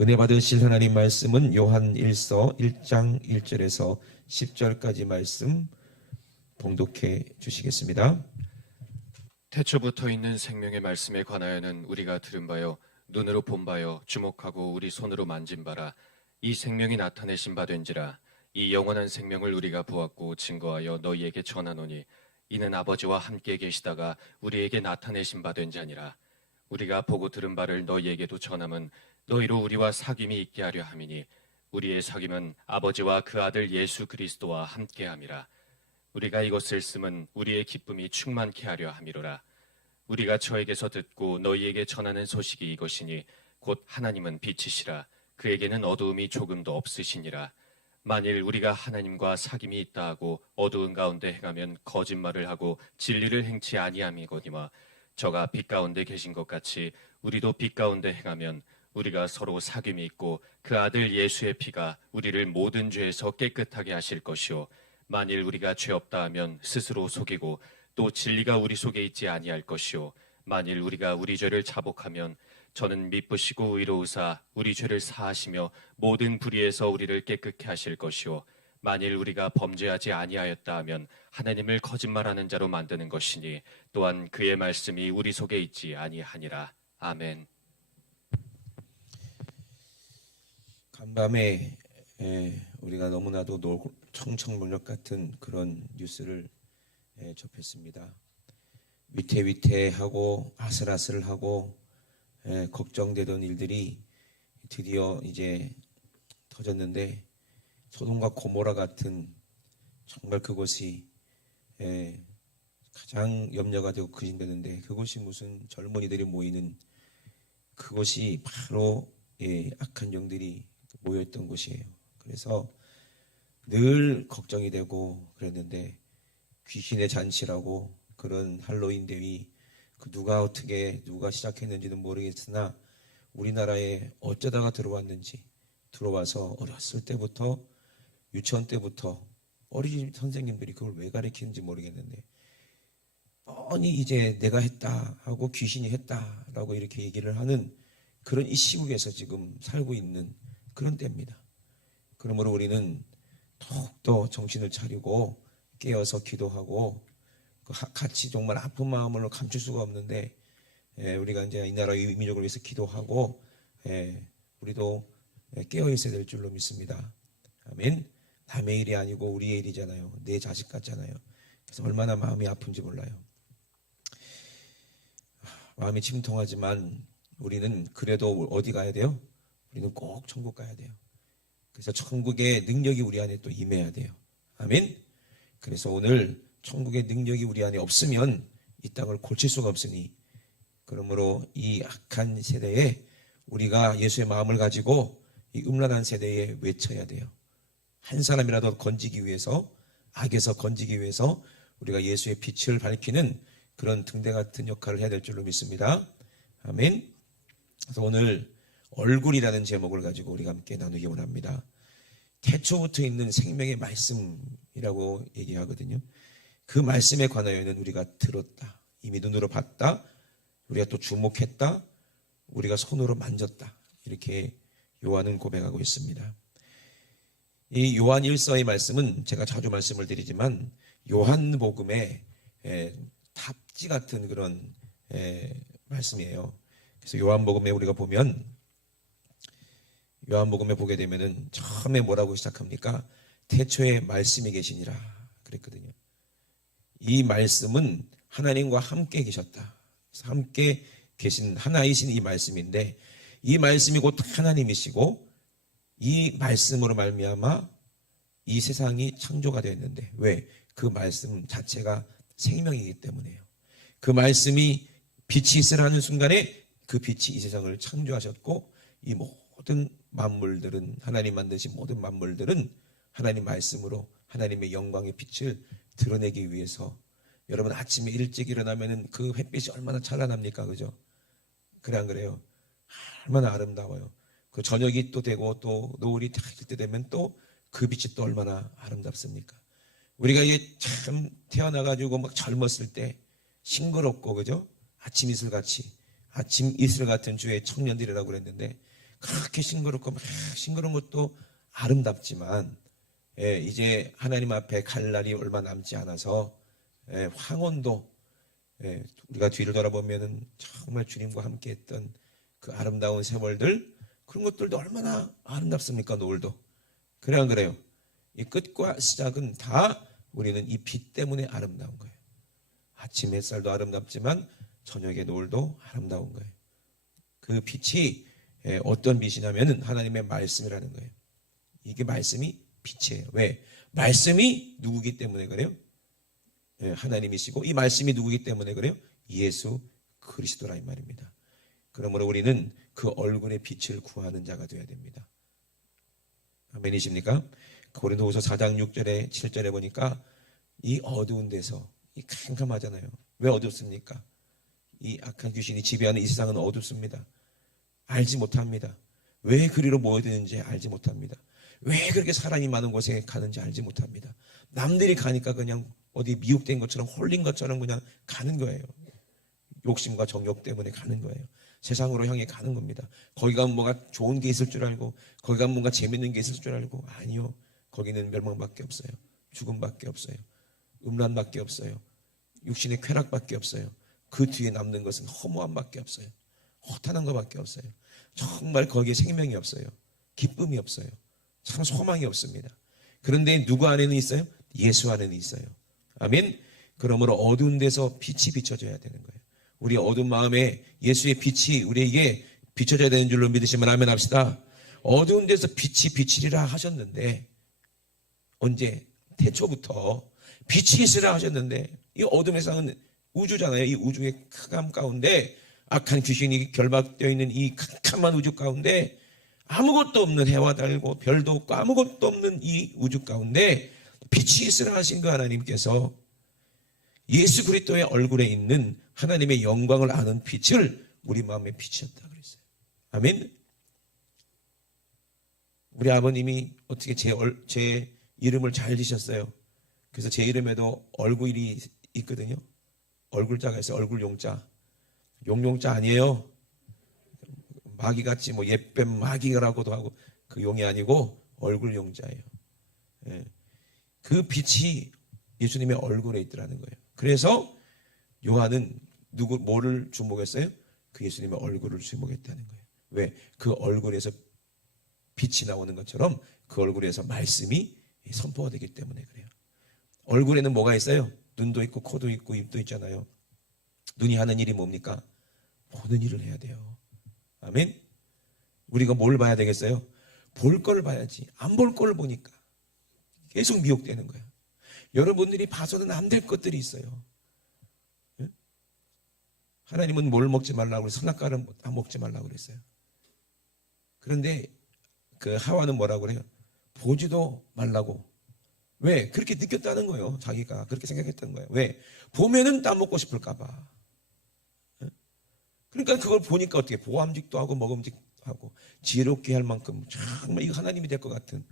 은혜 받으실 하나님 말씀은 요한 1서 1장 1절에서 10절까지 말씀 봉독해 주시겠습니다. 태초부터 있는 생명의 말씀에 관하여는 우리가 들은 바요 눈으로 본 바요 주목하고 우리 손으로 만진 바라 이 생명이 나타내신 바 된지라. 이 영원한 생명을 우리가 보았고 증거하여 너희에게 전하노니 이는 아버지와 함께 계시다가 우리에게 나타내신 바 된 자니라. 우리가 보고 들은 바를 너희에게도 전함은 너희로 우리와 사귐이 있게 하려 함이니 우리의 사귐은 아버지와 그 아들 예수 그리스도와 함께함이라. 우리가 이것을 쓰면 우리의 기쁨이 충만케 하려 함이로라. 우리가 저에게서 듣고 너희에게 전하는 소식이 이것이니 곧 하나님은 빛이시라. 그에게는 어두움이 조금도 없으시니라. 만일 우리가 하나님과 사귐이 있다 하고 어두운 가운데 행하면 거짓말을 하고 진리를 행치 아니함이거니와 저가 빛 가운데 계신 것 같이 우리도 빛 가운데 행하면 우리가 서로 사귐이 있고 그 아들 예수의 피가 우리를 모든 죄에서 깨끗하게 하실 것이요 만일 우리가 죄 없다 하면 스스로 속이고 또 진리가 우리 속에 있지 아니할 것이요 만일 우리가 우리 죄를 자복하면 저는 미쁘시고 의로우사 우리 죄를 사하시며 모든 불의에서 우리를 깨끗게 하실 것이요 만일 우리가 범죄하지 아니하였다 하면 하나님을 거짓말하는 자로 만드는 것이니 또한 그의 말씀이 우리 속에 있지 아니하니라. 아멘. 간밤에 우리가 너무나도 청천벽력 같은 그런 뉴스를 접했습니다. 위태위태하고 아슬아슬하고 걱정되던 일들이 드디어 이제 터졌는데 소돔과 고모라 같은 정말 그곳이 가장 염려가 되고 근심되는데 그곳이 무슨 젊은이들이 모이는 그곳이 바로 악한 영들이 모였던 곳이에요. 그래서 늘 걱정이 되고 그랬는데 귀신의 잔치라고 그런 할로윈 대위 누가 시작했는지는 모르겠으나 우리나라에 어쩌다가 들어와서 어렸을 때부터 유치원 때부터 어린이집 선생님들이 그걸 왜 가르치는지 모르겠는데 뻔히 이제 내가 했다 하고 귀신이 했다라고 이렇게 얘기를 하는 그런 이 시국에서 지금 살고 있는 그런 때입니다. 그러므로 우리는 더욱더 정신을 차리고 깨어서 기도하고 같이 정말 아픈 마음을 감출 수가 없는데 우리가 이제 이 나라의 민족을 위해서 기도하고 우리도 깨어 있어야 될 줄로 믿습니다. 아멘. 남의 일이 아니고 우리의 일이잖아요. 내 자식 같잖아요. 그래서 얼마나 마음이 아픈지 몰라요. 마음이 침통하지만 우리는 그래도 어디 가야 돼요? 우리는 꼭 천국 가야 돼요. 그래서 천국의 능력이 우리 안에 또 임해야 돼요. 아멘. 그래서 오늘 천국의 능력이 우리 안에 없으면 이 땅을 고칠 수가 없으니 그러므로 이 악한 세대에 우리가 예수의 마음을 가지고 이 음란한 세대에 외쳐야 돼요. 한 사람이라도 건지기 위해서 악에서 건지기 위해서 우리가 예수의 빛을 밝히는 그런 등대 같은 역할을 해야 될 줄로 믿습니다. 아멘. 그래서 오늘 얼굴이라는 제목을 가지고 우리가 함께 나누기 원합니다. 태초부터 있는 생명의 말씀이라고 얘기하거든요. 그 말씀에 관하여는 우리가 들었다. 이미 눈으로 봤다. 우리가 또 주목했다. 우리가 손으로 만졌다. 이렇게 요한은 고백하고 있습니다. 이 요한 1서의 말씀은 제가 자주 말씀을 드리지만 요한복음의 답지 같은 그런 말씀이에요. 그래서 요한복음에 우리가 보면 요한복음에 보게 되면은 처음에 뭐라고 시작합니까? 태초에 말씀이 계시니라 그랬거든요. 이 말씀은 하나님과 함께 계셨다. 함께 계신 하나이신 이 말씀인데 이 말씀이 곧 하나님이시고 이 말씀으로 말미암아 이 세상이 창조가 되었는데 왜? 그 말씀 자체가 생명이기 때문에요. 그 말씀이 빛이 있으라는 순간에 그 빛이 이 세상을 창조하셨고 이 모든 만물들은 하나님 만드신 모든 만물들은 하나님 말씀으로 하나님의 영광의 빛을 드러내기 위해서 여러분 아침에 일찍 일어나면은 그 햇빛이 얼마나 찬란합니까? 그죠? 그래 안 그래요? 얼마나 아름다워요. 그 저녁이 또 되고 또 노을이 탁 뜰 때 되면 또 그 빛이 또 얼마나 아름답습니까? 우리가 이게 참 태어나가지고 막 젊었을 때 싱그럽고 그죠? 아침 이슬 같은 주의 청년들이라고 그랬는데 그렇게 싱그럽고 막 싱그러운 것도 아름답지만 이제 하나님 앞에 갈 날이 얼마 남지 않아서 황혼도 우리가 뒤를 돌아보면은 정말 주님과 함께했던 그 아름다운 세월들 그런 것들도 얼마나 아름답습니까? 노을도 그래 안 그래요? 이 끝과 시작은 다 우리는 이 빛 때문에 아름다운 거예요. 아침 햇살도 아름답지만 저녁의 노을도 아름다운 거예요. 그 빛이 어떤 빛이냐면 하나님의 말씀이라는 거예요. 이게 말씀이 빛이에요. 왜? 말씀이 누구기 때문에 그래요? 하나님이시고 이 말씀이 누구기 때문에 그래요? 예수 그리스도라 이 말입니다. 그러므로 우리는 그 얼굴의 빛을 구하는 자가 되어야 됩니다. 아멘이십니까? 고린도후서 4장 6절에 7절에 보니까 이 어두운 데서 이 캄캄하잖아요. 왜 어둡습니까? 이 악한 귀신이 지배하는 이 세상은 어둡습니다. 알지 못합니다. 왜 그리로 모여드는지 알지 못합니다. 왜 그렇게 사람이 많은 곳에 가는지 알지 못합니다. 남들이 가니까 그냥 어디 미혹된 것처럼 홀린 것처럼 그냥 가는 거예요. 욕심과 정욕 때문에 가는 거예요. 세상으로 향해 가는 겁니다. 거기 가면 뭔가 좋은 게 있을 줄 알고 거기 가면 뭔가 재밌는 게 있을 줄 알고 아니요. 거기는 멸망밖에 없어요. 죽음밖에 없어요. 음란밖에 없어요. 육신의 쾌락밖에 없어요. 그 뒤에 남는 것은 허무함밖에 없어요. 허탄한 것밖에 없어요. 정말 거기에 생명이 없어요. 기쁨이 없어요. 참 소망이 없습니다. 그런데 누구 안에는 있어요? 예수 안에는 있어요. 아멘. 그러므로 어두운 데서 빛이 비춰져야 되는 거예요. 우리 어두운 마음에 예수의 빛이 우리에게 비춰져야 되는 줄로 믿으시면 아멘 합시다. 어두운 데서 빛이 비치리라 하셨는데 언제? 태초부터 빛이 있으라 하셨는데 이 어둠의 세상은 우주잖아요. 이 우주의 흑암 가운데 악한 귀신이 결박되어 있는 이 캄캄한 우주 가운데 아무것도 없는 해와 달고 별도 없고 아무것도 없는 이 우주 가운데 빛이 있으라 하신 그 하나님께서 예수 그리스도의 얼굴에 있는 하나님의 영광을 아는 빛을 우리 마음에 비추셨다 그랬어요. 아멘. 우리 아버님이 어떻게 제 이름을 잘 지셨어요. 그래서 제 이름에도 얼굴이 있거든요. 얼굴자가 있어요. 얼굴 용자. 용용자 아니에요. 마귀같이 뭐 옛뱀 마귀라고도 하고 그 용이 아니고 얼굴 용자예요. 그 빛이 예수님의 얼굴에 있더라는 거예요. 그래서 요한은 뭐를 주목했어요? 그 예수님의 얼굴을 주목했다는 거예요. 왜? 그 얼굴에서 빛이 나오는 것처럼 그 얼굴에서 말씀이 선포가 되기 때문에 그래요. 얼굴에는 뭐가 있어요? 눈도 있고 코도 있고 입도 있잖아요. 눈이 하는 일이 뭡니까? 보는 일을 해야 돼요. 아멘. 우리가 뭘 봐야 되겠어요? 볼 걸 봐야지. 안 볼 걸 보니까 계속 미혹되는 거야. 여러분들이 봐서는 안 될 것들이 있어요. 하나님은 뭘 먹지 말라고 그래서 선악과를 안 먹지 말라고 그랬어요. 그런데 그 하와는 뭐라고 그래요? 보지도 말라고. 왜? 그렇게 느꼈다는 거예요. 자기가 그렇게 생각했던 거예요. 왜? 보면은 따먹고 싶을까 봐. 그러니까 그걸 보니까 어떻게 보암직도 하고 먹음직도 하고 지혜롭게 할 만큼 정말 이거 하나님이 될 것 같은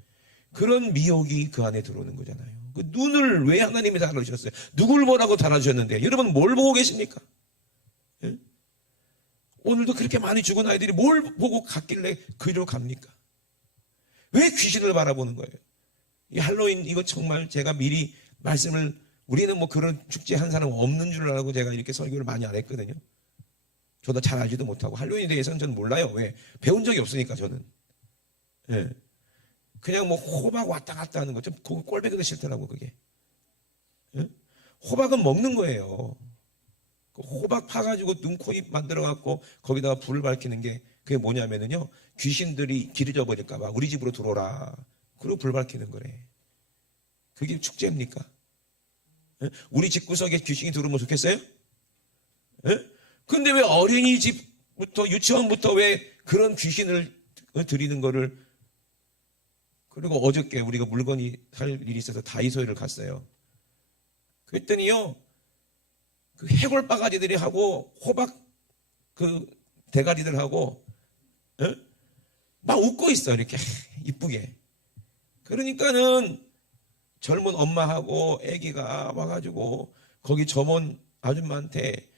그런 미혹이 그 안에 들어오는 거잖아요. 그 눈을 왜 하나님이 달아주셨어요? 누굴 보라고 달아주셨는데 여러분 뭘 보고 계십니까? 예? 오늘도 그렇게 많이 죽은 아이들이 뭘 보고 갔길래 그리로 갑니까? 왜 귀신을 바라보는 거예요? 이 할로윈 이거 정말 제가 미리 말씀을 우리는 뭐 그런 축제 한 사람 없는 줄 알고 제가 이렇게 설교를 많이 안 했거든요. 저도 잘 알지도 못하고 할로윈에 대해서는 저는 몰라요. 왜? 배운 적이 없으니까 저는. 예. 그냥 뭐 호박 왔다 갔다 하는 거 좀 그거 꼴배기도 싫더라고 그게. 예? 호박은 먹는 거예요. 그 호박 파가지고 눈, 코, 입 만들어갖고 거기다가 불을 밝히는 게 그게 뭐냐면은요 귀신들이 길 잊어버릴까봐 우리 집으로 들어오라. 그리고 불 밝히는 거래. 그게 축제입니까? 예? 우리 집 구석에 귀신이 들어오면 좋겠어요? 예? 근데 왜 어린이집부터 유치원부터 왜 그런 귀신을 드리는 거를 그리고 어저께 우리가 물건이 살 일이 있어서 다이소를 갔어요. 그랬더니요 그 해골 바가지들이 하고 호박 그 대가리들 하고 막 웃고 있어 이렇게 이쁘게. 그러니까는 젊은 엄마하고 아기가 와가지고 거기 점원 아줌마한테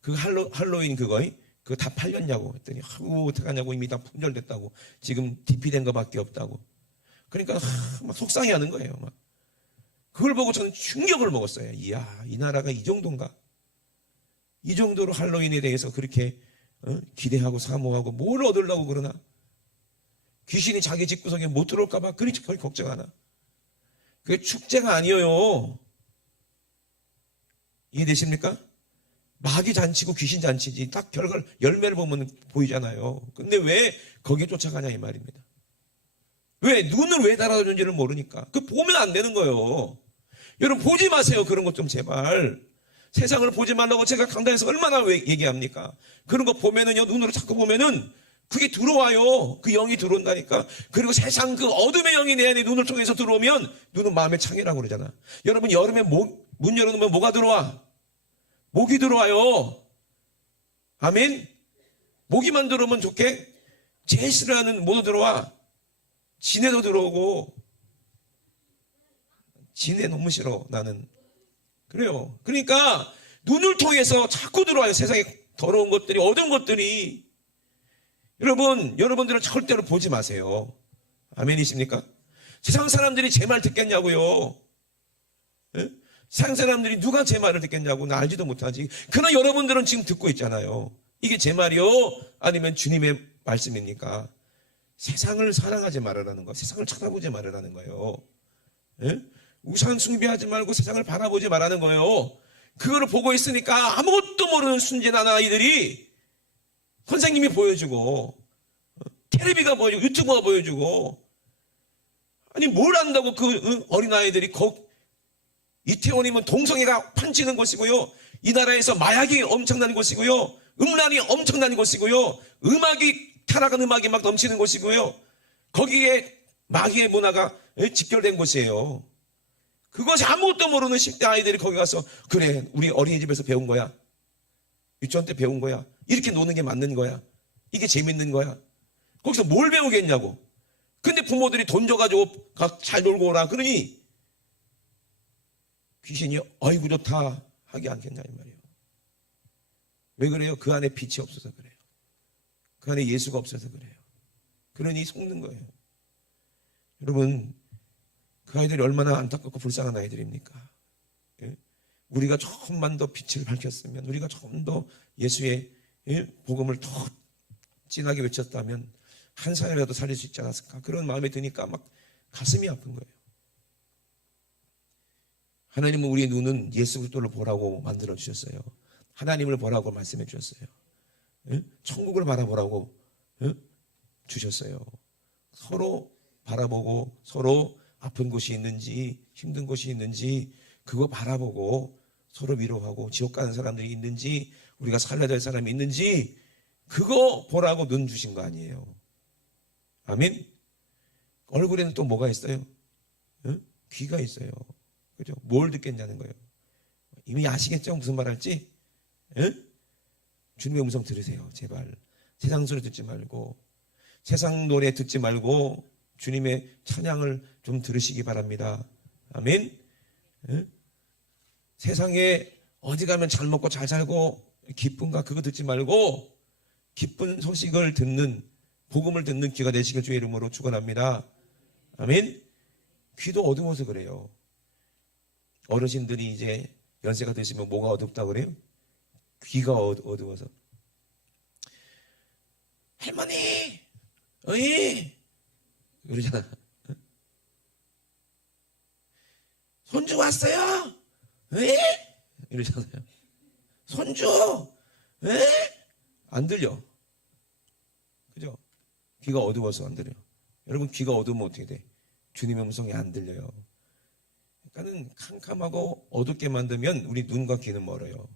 그 할로윈 그 그거 다 팔렸냐고 했더니 어떡하냐고 이미 다 품절됐다고 지금 DP된 거밖에 없다고. 그러니까 막 속상해하는 거예요. 막 그걸 보고 저는 충격을 먹었어요. 이야, 이 나라가 이 정도인가? 이 정도로 할로윈에 대해서 그렇게 기대하고 사모하고 뭘 얻으려고 그러나? 귀신이 자기 집구석에 못 들어올까 봐 그렇게 걱정하나? 그게 축제가 아니에요. 이해되십니까? 마귀 잔치고 귀신 잔치지. 딱 결과를 열매를 보면 보이잖아요. 근데 왜 거기에 쫓아가냐 이 말입니다. 왜? 눈을 왜 달아줬는지를 모르니까. 그 보면 안 되는 거예요. 여러분 보지 마세요. 그런 것 좀 제발. 세상을 보지 말라고 제가 강단에서 얼마나 왜 얘기합니까? 그런 거 보면은요, 눈으로 자꾸 보면은 그게 들어와요. 그 영이 들어온다니까. 그리고 세상 그 어둠의 영이 내 안에 눈을 통해서 들어오면 눈은 마음의 창이라고 그러잖아. 여러분 여름에 문 열어놓으면 뭐가 들어와? 모기 들어와요. 아멘? 모기만 들어오면 좋게? 제일 싫어하는 뭐도 들어와? 지네도 들어오고. 지네 너무 싫어 나는. 그래요. 그러니까 눈을 통해서 자꾸 들어와요. 세상에 더러운 것들이, 어두운 것들이. 여러분들은 절대로 보지 마세요. 아멘이십니까? 세상 사람들이 제 말 듣겠냐고요. 예? 세상 사람들이 누가 제 말을 듣겠냐고. 나 알지도 못하지. 그러나 여러분들은 지금 듣고 있잖아요. 이게 제 말이요? 아니면 주님의 말씀입니까? 세상을 사랑하지 말으라는 거. 세상을 쳐다보지 말으라는 거예요. 예? 우상 숭배하지 말고 세상을 바라보지 말라는 거예요. 그거를 보고 있으니까 아무것도 모르는 순진한 아이들이 선생님이 보여주고 텔레비가 보여주고 유튜브가 보여주고 아니 뭘 안다고 그 어린아이들이 이태원이면 동성애가 판치는 곳이고요. 이 나라에서 마약이 엄청난 곳이고요. 음란이 엄청난 곳이고요. 타락한 음악이 막 넘치는 곳이고요. 거기에 마귀의 문화가 직결된 곳이에요. 그것이 아무것도 모르는 10대 아이들이 거기 가서 그래 우리 어린이집에서 배운 거야. 유치원 때 배운 거야. 이렇게 노는 게 맞는 거야. 이게 재밌는 거야. 거기서 뭘 배우겠냐고. 근데 부모들이 돈 줘가지고 잘 놀고 오라 그러니 귀신이 아이고 좋다 하게 않겠냐 이 말이에요. 왜 그래요? 그 안에 빛이 없어서 그래요. 그 안에 예수가 없어서 그래요. 그러니 속는 거예요. 여러분 그 아이들이 얼마나 안타깝고 불쌍한 아이들입니까? 예? 우리가 조금만 더 빛을 밝혔으면, 우리가 조금 더 예수의 복음을 더 진하게 외쳤다면 한 사람이라도 살릴 수 있지 않았을까? 그런 마음이 드니까 막 가슴이 아픈 거예요. 하나님은 우리의 눈은 예수 그리스도를 보라고 만들어 주셨어요. 하나님을 보라고 말씀해 주셨어요. 예? 천국을 바라보라고 주셨어요. 서로 바라보고 서로 아픈 곳이 있는지 힘든 곳이 있는지 그거 바라보고 서로 위로하고 지옥 가는 사람들이 있는지 우리가 살려야 될 사람이 있는지 그거 보라고 눈 주신 거 아니에요. 아멘. 얼굴에는 또 뭐가 있어요? 귀가 있어요. 그죠? 뭘 듣겠냐는 거예요. 이미 아시겠죠? 무슨 말 할지? 주님의 음성 들으세요. 제발. 세상 소리 듣지 말고 세상 노래 듣지 말고 주님의 찬양을 좀 들으시기 바랍니다. 아멘. 세상에 어디 가면 잘 먹고 잘 살고 기쁜가 그거 듣지 말고 기쁜 소식을 듣는 복음을 듣는 귀가 되시길 주의 이름으로 축원합니다. 아멘. 귀도 어두워서 그래요. 어르신들이 이제 연세가 드시면 뭐가 어둡다 그래요? 귀가 어두워서. 할머니, 어이 그러잖아. 손주 왔어요? 왜? 이러잖아요. 손주, 왜? 안 들려. 그죠? 귀가 어두워서 안 들려요. 여러분 귀가 어두우면 어떻게 돼? 주님의 음성이 안 들려요. 그러니까는 캄캄하고 어둡게 만들면 우리 눈과 귀는 멀어요.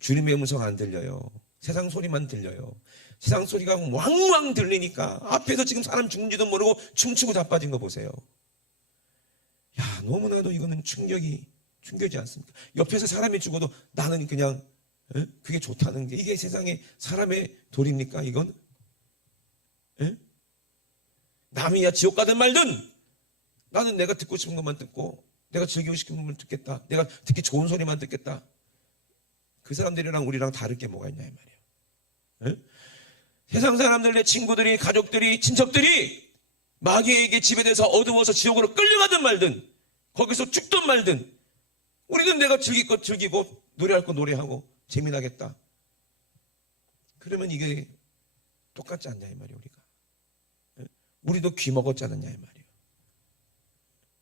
주님의 음성 안 들려요. 세상 소리만 들려요. 세상 소리가 왕왕 들리니까 앞에서 지금 사람 죽는지도 모르고 춤추고 자빠진 거 보세요. 야, 너무나도 이거는 충격이지 않습니까? 옆에서 사람이 죽어도 나는 그냥 그게 좋다는 게 이게 세상에 사람의 도리입니까? 이건? 남이야 지옥 가든 말든 나는 내가 듣고 싶은 것만 듣고 내가 즐기고 싶은 것만 듣겠다. 내가 듣기 좋은 소리만 듣겠다. 그 사람들이랑 우리랑 다를 게 뭐가 있냐 이 말이에요. 예? 세상 사람들, 내 친구들이, 가족들이, 친척들이 마귀에게 지배돼서 어두워서 지옥으로 끌려가든 말든, 거기서 죽든 말든, 우리는 내가 즐길 것 즐기고 노래할 거 노래하고 재미나겠다. 그러면 이게 똑같지 않냐 이 말이에요. 우리가 우리도 귀 먹었지 않았냐 이 말이에요.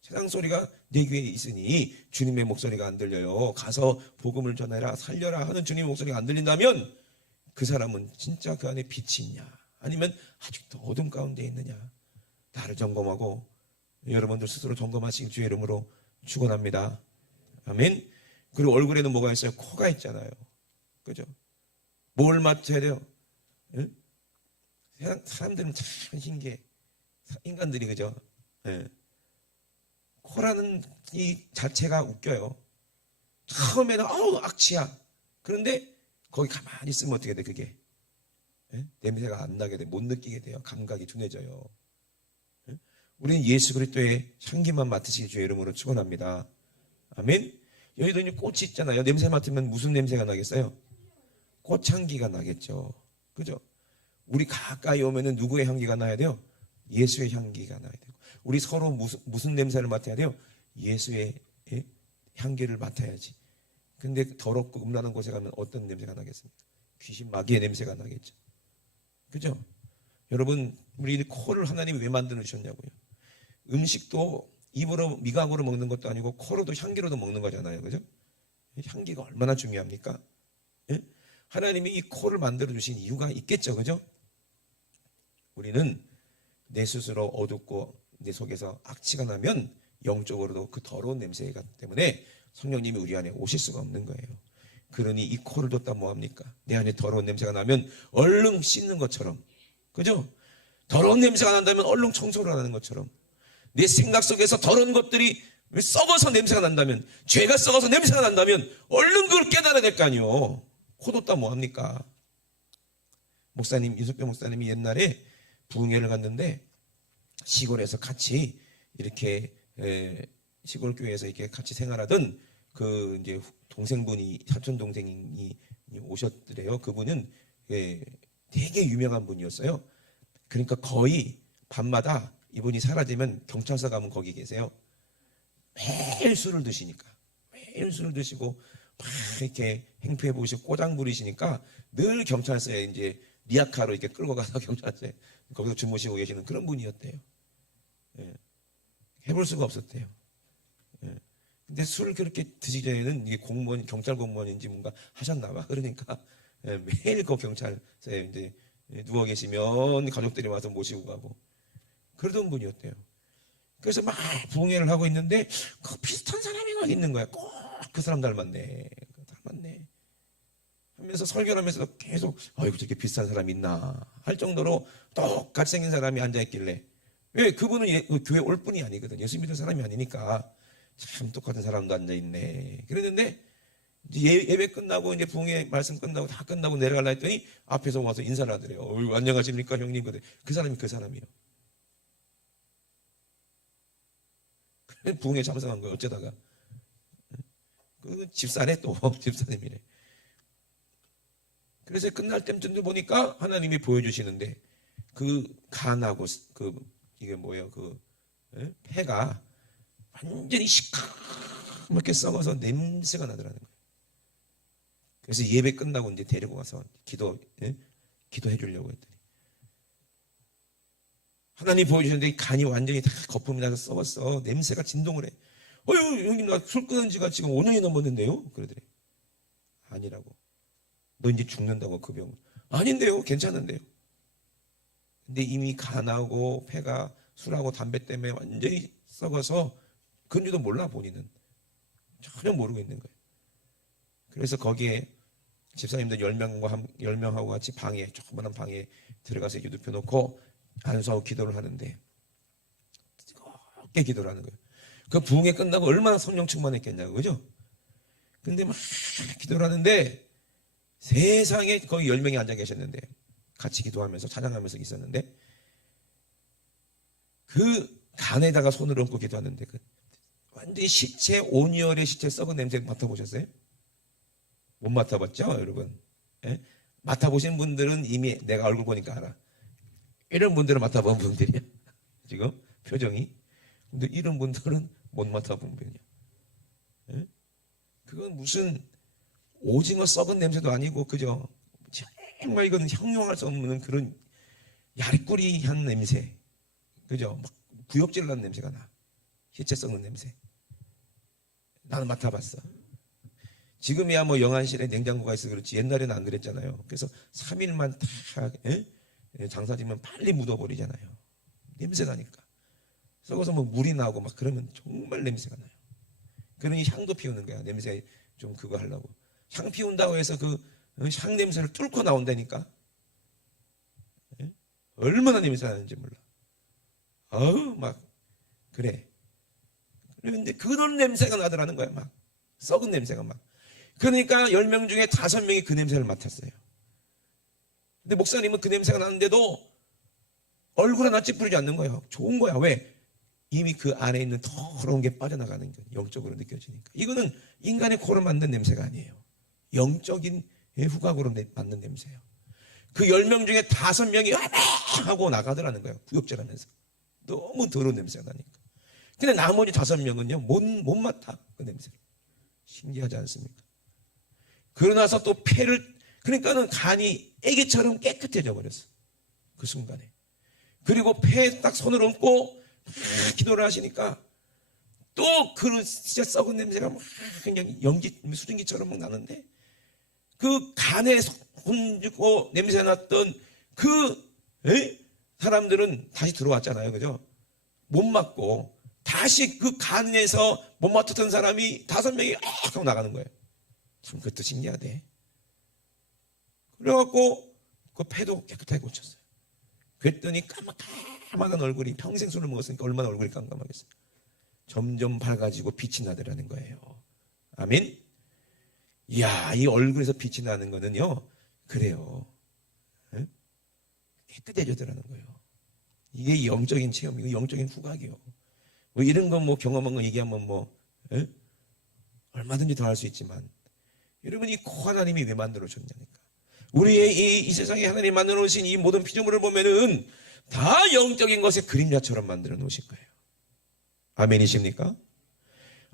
세상 소리가 내 귀에 있으니 주님의 목소리가 안 들려요. 가서 복음을 전해라, 살려라 하는 주님의 목소리가 안 들린다면 그 사람은 진짜 그 안에 빛이 있냐, 아니면 아직도 어둠 가운데 있느냐. 나를 점검하고 여러분들 스스로 점검하시길 주의 이름으로 축원합니다. 아멘. 그리고 얼굴에는 뭐가 있어요? 코가 있잖아요. 그죠? 뭘 맡아야 돼요? 응? 사람들은 참 신기해. 인간들이, 그죠? 예. 코라는 이 자체가 웃겨요. 처음에는 악취야. 그런데 거기 가만히 있으면 어떻게 돼? 그게 예? 냄새가 안 나게 돼. 못 느끼게 돼요. 감각이 둔해져요. 예? 우리는 예수 그리스도의 향기만 맡으시기 주의 이름으로 축원합니다. 아멘. 여기도 이제 꽃이 있잖아요. 냄새 맡으면 무슨 냄새가 나겠어요? 꽃향기가 나겠죠. 그죠? 우리 가까이 오면은 누구의 향기가 나야 돼요? 예수의 향기가 나야 되고. 우리 서로 무슨 냄새를 맡아야 돼요? 예수의 향기를 맡아야지. 근데 더럽고 음란한 곳에 가면 어떤 냄새가 나겠습니까? 귀신 마귀의 냄새가 나겠죠. 그죠? 여러분, 우리 코를 하나님이 왜 만들어 주셨냐고요? 음식도 입으로 미각으로 먹는 것도 아니고 코로도 향기로도 먹는 거잖아요. 그죠? 향기가 얼마나 중요합니까? 예? 하나님이 이 코를 만들어 주신 이유가 있겠죠. 그죠? 우리는 내 스스로 어둡고 내 속에서 악취가 나면 영적으로도 그 더러운 냄새가 때문에 성령님이 우리 안에 오실 수가 없는 거예요. 그러니 이 코를 뒀다 뭐합니까? 내 안에 더러운 냄새가 나면 얼른 씻는 것처럼, 그죠? 더러운 냄새가 난다면 얼른 청소를 하는 것처럼, 내 생각 속에서 더러운 것들이 썩어서 냄새가 난다면, 죄가 썩어서 냄새가 난다면 얼른 그걸 깨달아야 될 거 아니에요. 코 뒀다 뭐합니까? 목사님, 윤석표 목사님이 옛날에 부흥회를 갔는데 시골에서 같이 이렇게 시골 교회에서 이렇게 같이 생활하던 그 이제 동생분이, 사촌 동생이 오셨더래요. 그분은 되게 유명한 분이었어요. 그러니까 거의 밤마다 이분이 사라지면 경찰서 가면 거기 계세요. 매일 술을 드시니까, 매일 술을 드시고 막 이렇게 행패해 보시고 꼬장 부리시니까 늘 경찰서에 이제 리아카로 이렇게 끌고 가서 경찰서에 거기서 주무시고 계시는 그런 분이었대요. 예. 해볼 수가 없었대요. 예. 근데 술을 그렇게 드시기 전에는 이게 공무원, 경찰 공무원인지 뭔가 하셨나 봐. 그러니까 매일 그 경찰서에 이제 누워 계시면 가족들이 와서 모시고 가고 그러던 분이었대요. 그래서 막 부흥회를 하고 있는데 그 비슷한 사람이 막 있는 거야. 꼭 그 사람 닮았네. 하면서 설교를 하면서 계속 아이고 저렇게 비슷한 사람이 있나 할 정도로 똑같이 생긴 사람이 앉아있길래, 왜? 그분은 교회 올 분이 아니거든. 예수 믿는 사람이 아니니까 참 똑같은 사람도 앉아있네. 그랬는데 이제 예배 끝나고 이제 부흥회 말씀 끝나고 다 끝나고 내려가려 했더니 앞에서 와서 인사를 하더래요. 안녕하십니까 형님. 그 사람이 그 사람이요. 그래 부흥회 참석한 거예요. 어쩌다가 그 집사래 또 집사님이래. 그래서 끝날 때쯤 보니까 하나님이 보여주시는데 그 간하고 이게 뭐예요? 폐가 완전히 시커멓게 썩어서 냄새가 나더라는 거예요. 그래서 예배 끝나고 이제 데리고 가서 기도해 주려고 했더니 하나님 보여주셨는데 간이 완전히 다 거품이 나서 썩었어. 냄새가 진동을 해. 형님 나 술 끊은 지가 지금 5년이 넘었는데요? 그러더래. 아니라고. 너 이제 죽는다고 그 병. 아닌데요? 괜찮은데요? 근데 이미 간하고 폐가 술하고 담배 때문에 완전히 썩어서 그런지도 몰라. 본인은 전혀 모르고 있는 거예요. 그래서 거기에 집사님들 10명하고 같이 조그마한 방에 들어가서 이렇게 눕혀놓고 안수하고 기도를 하는데 뜨겁게 기도를 하는 거예요. 그 부흥회 끝나고 얼마나 성령 충만했겠냐고, 그죠? 근데 막 기도를 하는데 세상에 거의 10명이 앉아 계셨는데 같이 기도하면서 찬양하면서 있었는데 그 간에다가 손을 얹고 기도하는데 완전히 시체, 온열의 시체 썩은 냄새 맡아보셨어요? 못 맡아봤죠, 여러분? 예? 맡아보신 분들은 이미 내가 얼굴 보니까 알아. 이런 분들은 맡아본 분들이야. 지금 표정이. 근데 이런 분들은 못 맡아본 분이야. 예? 그건 무슨 오징어 썩은 냄새도 아니고, 그죠? 정말 이건 형용할 수 없는 그런 야리꾸리한 냄새. 그죠? 막 구역질 나는 냄새가 나. 희채 썩는 냄새. 나는 맡아봤어. 지금이야 뭐 영안실에 냉장고가 있어 그렇지 옛날에는 안 그랬잖아요. 그래서 3일만 다 장사 지면 빨리 묻어버리잖아요. 냄새 나니까. 썩어서 뭐 물이 나오고 막 그러면 정말 냄새가 나요. 그러니 향도 피우는 거야. 냄새 좀 그거 하려고. 향 피운다고 해서 그 향 냄새를 뚫고 나온다니까. 예? 얼마나 냄새 나는지 몰라. 어우 막 그래. 그런데 그런 냄새가 나더라는 거야. 막 썩은 냄새가 막. 그러니까 10명 중에 5명이 그 냄새를 맡았어요. 근데 목사님은 그 냄새가 나는데도 얼굴 하나 찌푸리지 않는 거예요. 좋은 거야. 왜? 이미 그 안에 있는 더러운 게 빠져나가는 거예요. 영적으로 느껴지니까. 이거는 인간의 코를 만든 냄새가 아니에요. 영적인 후각으로 맡는 냄새예요. 그 10명 중에 5명이 하고 나가더라는 거예요. 구역질하면서. 너무 더러운 냄새가 나니까. 근데 나머지 5명은요 못 맡아 그 냄새를. 신기하지 않습니까? 그러나서 또 폐를, 그러니까는 간이 애기처럼 깨끗해져 버렸어. 그 순간에. 그리고 폐에 딱 손을 얹고 기도를 하시니까 또 그런 진짜 썩은 냄새가 막 그냥 연기 수증기처럼 막 나는데, 그 간에 손 쥐고 냄새 났던 그 사람들은 다시 들어왔잖아요. 그죠? 못 맡고 다시 그 간에서 못 맡았던 사람이 5명이 하고 나가는 거예요. 참 그것도 신기하대. 그래갖고 그 폐도 깨끗하게 고쳤어요. 그랬더니 까마한 얼굴이, 평생 술을 먹었으니까 얼마나 얼굴이 깜깜하겠어요. 점점 밝아지고 빛이 나더라는 거예요. 아멘. 이야, 이 얼굴에서 빛이 나는 거는요, 그래요. 깨끗해지더라는 거예요. 이게 영적인 체험이고 영적인 후각이요. 뭐 이런 거 뭐 경험한 거 얘기하면 뭐 얼마든지 더 할 수 있지만, 여러분 이 코 하나님이 왜 만들어 줬냐니까. 우리의 이 세상에 하나님 만들어 놓으신 이 모든 피조물을 보면은 다 영적인 것의 그림자처럼 만들어 놓으신 거예요. 아멘이십니까?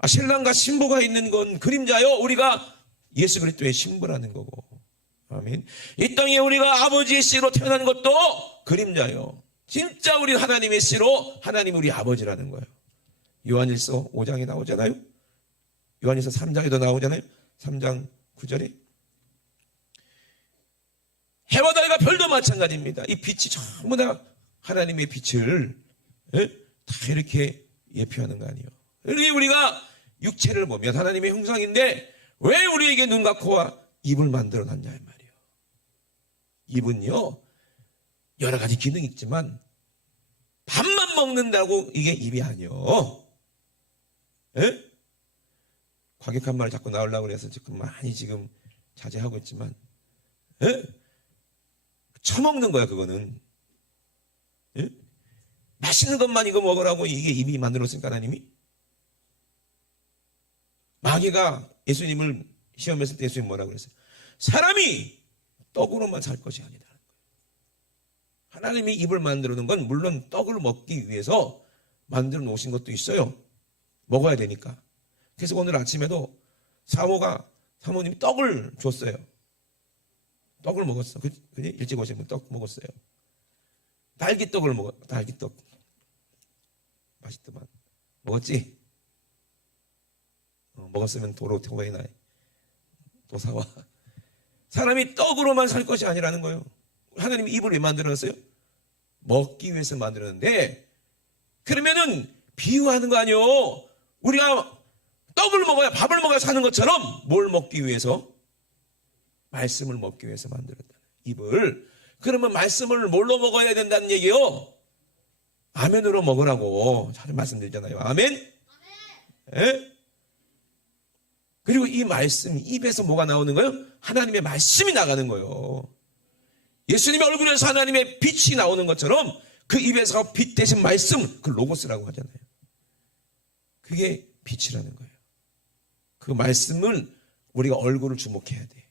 신랑과 신부가 있는 건 그림자요. 우리가 예수 그리스도의 신부라는 거고. 아멘. 이 땅에 우리가 아버지의 씨로 태어난 것도 그림자요. 진짜 우리 하나님의 씨로 하나님 우리 아버지라는 거예요. 요한일서 5장에 나오잖아요. 요한일서 3장에도 나오잖아요. 3장 9절에 해와 달과 별도 마찬가지입니다. 이 빛이 전부 다 하나님의 빛을 다 이렇게 예표하는 거 아니에요. 우리가 육체를 보면 하나님의 형상인데 왜 우리에게 눈과 코와 입을 만들어 놨냐 이 말이에요. 입은요 여러 가지 기능이 있지만 밥만 먹는다고 이게 입이 아니요. 과격한 말을 자꾸 나오려고 그래서 지금 많이 지금 자제하고 있지만 처먹는 거야 그거는. 맛있는 것만 이거 먹으라고 이게 입이 만들었으니까 하나님이. 마귀가 예수님을 시험했을 때 예수님 뭐라고 그랬어요? 사람이 떡으로만 살 것이 아니다. 하나님이 입을 만들어 놓은 건 물론 떡을 먹기 위해서 만들어 놓으신 것도 있어요. 먹어야 되니까. 그래서 오늘 아침에도 사모님이 떡을 줬어요. 떡을 먹었어. 그지? 일찍 오시면 떡 먹었어요. 딸기떡을 딸기떡. 맛있더만. 먹었지? 먹었으면 도로 태워나 또 사와. 사람이 떡으로만 살 것이 아니라는 거예요. 하나님이 입을 왜 만들었어요? 먹기 위해서 만들었는데, 그러면은 비유하는 거 아니요. 우리가 떡을 먹어야, 밥을 먹어야 사는 것처럼 뭘 먹기 위해서? 말씀을 먹기 위해서 만들었다. 입을. 그러면 말씀을 뭘로 먹어야 된다는 얘기요? 아멘으로 먹으라고 잘 말씀드리잖아요. 아멘? 예? 그리고 이 말씀, 입에서 뭐가 나오는 거예요? 하나님의 말씀이 나가는 거예요. 예수님의 얼굴에서 하나님의 빛이 나오는 것처럼 그 입에서 빛 대신 말씀, 그 로고스라고 하잖아요. 그게 빛이라는 거예요. 그 말씀을 우리가 얼굴을 주목해야 돼.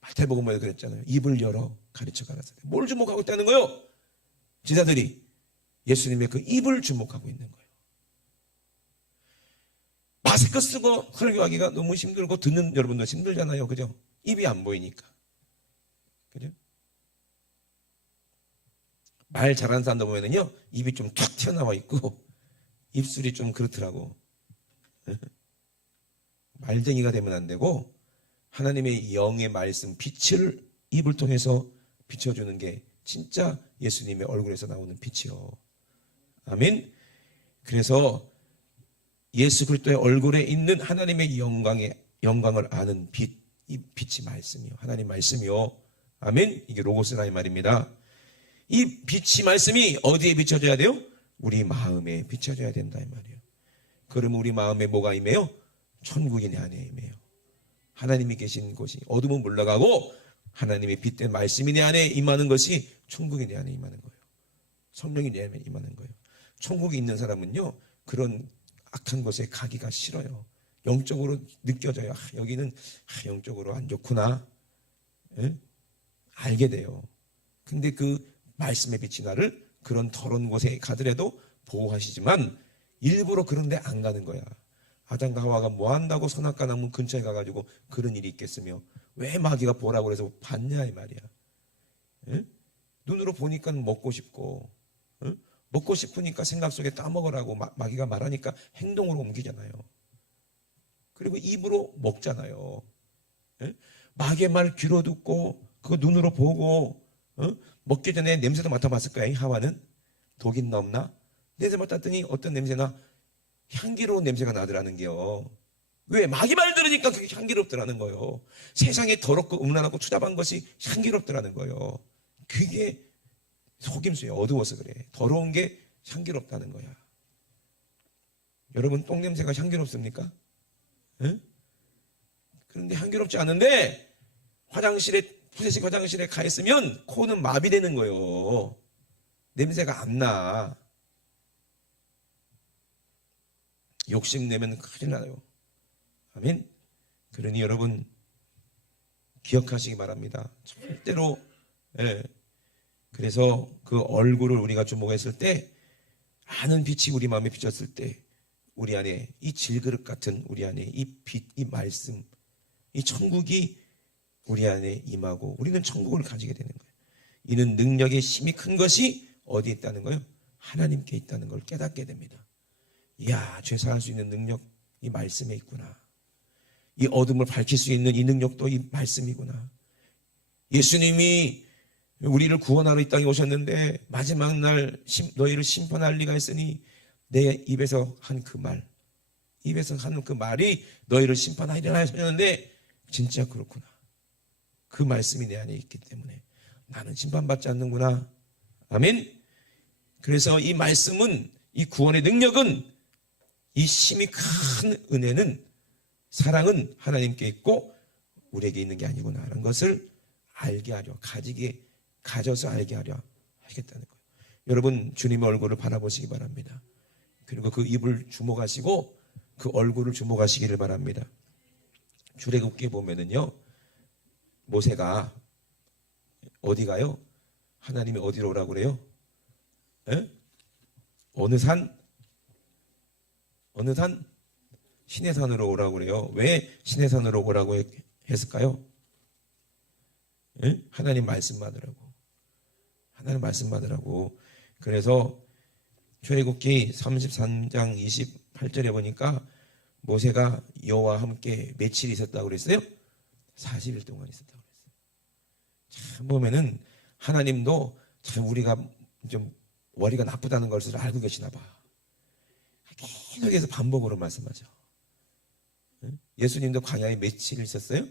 마태복음에 그랬잖아요. 입을 열어 가르쳐 가라사대. 뭘 주목하고 있다는 거요? 제자들이 예수님의 그 입을 주목하고 있는 거예요. 마스크 쓰고 설교하기가 너무 힘들고 듣는 여러분도 힘들잖아요. 그죠? 입이 안 보이니까. 그죠? 말 잘하는 사람들 보면은요, 입이 좀 툭 튀어나와 있고, 입술이 좀 그렇더라고. 말쟁이가 되면 안 되고, 하나님의 영의 말씀, 빛을 입을 통해서 비춰주는 게 진짜 예수님의 얼굴에서 나오는 빛이요. 아멘. 그래서 예수 그리스도의 얼굴에 있는 하나님의 영광을 아는 빛, 이 빛이 말씀이요. 하나님 말씀이요. 아멘. 이게 로고스라 이 말입니다. 이 빛이 말씀이 어디에 비춰져야 돼요? 우리 마음에 비춰져야 된다 이 말이에요. 그러면 우리 마음에 뭐가 임해요? 천국이 내 안에 임해요. 하나님이 계신 곳이 어둠은 물러가고 하나님의 빛된 말씀이 내 안에 임하는 것이 천국이 내 안에 임하는 거예요. 성령이 내 안에 임하는 거예요. 천국이 있는 사람은요, 그런 악한 곳에 가기가 싫어요. 영적으로 느껴져요. 여기는 영적으로 안 좋구나. 예? 알게 돼요. 근데 그 말씀의 빛이 나를 그런 더러운 곳에 가더라도 보호하시지만 일부러 그런 데 안 가는 거야. 아담과 하와가 뭐 한다고 선악과 나무 근처에 가가지고 그런 일이 있겠으며 왜 마귀가 보라고 그래서 봤냐 이 말이야. 예? 눈으로 보니까 먹고 싶고, 예? 먹고 싶으니까 생각 속에 따먹으라고 마귀가 말하니까 행동으로 옮기잖아요. 그리고 입으로 먹잖아요. 예? 마귀의 말 귀로 듣고 그거 눈으로 보고, 먹기 전에 냄새도 맡아봤을 거야. 하와는 독이 있나 없나? 냄새 맡았더니 어떤 냄새나? 향기로운 냄새가 나더라는 게요. 왜? 마귀 말 들으니까 그게 향기롭더라는 거예요. 세상에 더럽고 음란하고 추잡한 것이 향기롭더라는 거예요. 그게 속임수예요. 어두워서 그래. 더러운 게 향기롭다는 거야. 여러분 똥냄새가 향기롭습니까? 에? 그런데 향기롭지 않은데 푸세식 화장실에 가 있으면 코는 마비되는 거예요. 냄새가 안 나. 욕심내면 큰일 나요. 아멘. 그러니 여러분 기억하시기 바랍니다. 절대로. 예. 그래서 그 얼굴을 우리가 주목했을 때, 아는 빛이 우리 마음에 비쳤을 때 우리 안에 이 질그릇 같은 우리 안에 이 빛, 이 말씀, 이 천국이 우리 안에 임하고 우리는 천국을 가지게 되는 거예요. 이는 능력의 힘이 큰 것이 어디에 있다는 거예요? 하나님께 있다는 걸 깨닫게 됩니다. 이야, 죄 사할 수 있는 능력 이 말씀에 있구나. 이 어둠을 밝힐 수 있는 이 능력도 이 말씀이구나. 예수님이 우리를 구원하러 이 땅에 오셨는데 마지막 날 너희를 심판할 리가 있으니 내 입에서 한 그 말, 입에서 하는 그 말이 너희를 심판하리라 하셨는데 진짜 그렇구나. 그 말씀이 내 안에 있기 때문에 나는 심판받지 않는구나. 아멘. 그래서 이 말씀은, 이 구원의 능력은, 이 힘이 큰 은혜는, 사랑은 하나님께 있고 우리에게 있는 게 아니구나라는 것을 알게 하려, 가져서 알게 하려 하겠다는 거예요. 여러분 주님의 얼굴을 바라보시기 바랍니다. 그리고 그 입을 주목하시고 그 얼굴을 주목하시기를 바랍니다. 출애굽기에 보면은요, 모세가 어디 가요? 하나님이 어디로 오라고 그래요? 에? 어느 산? 신의 산으로 오라고 그래요. 왜 신의 산으로 오라고 했을까요? 에? 하나님 말씀 받으라고. 하나님 말씀 받으라고. 그래서 출애굽기 33장 28절에 보니까 모세가 여호와와 함께 며칠 있었다고 그랬어요? 40일 동안 있었다고 그랬어요. 참 보면은 하나님도 참 우리가 좀 머리가 나쁘다는 것을 알고 계시나 봐. 계속해서 반복으로 말씀하죠. 예수님도 광야에 며칠 있었어요?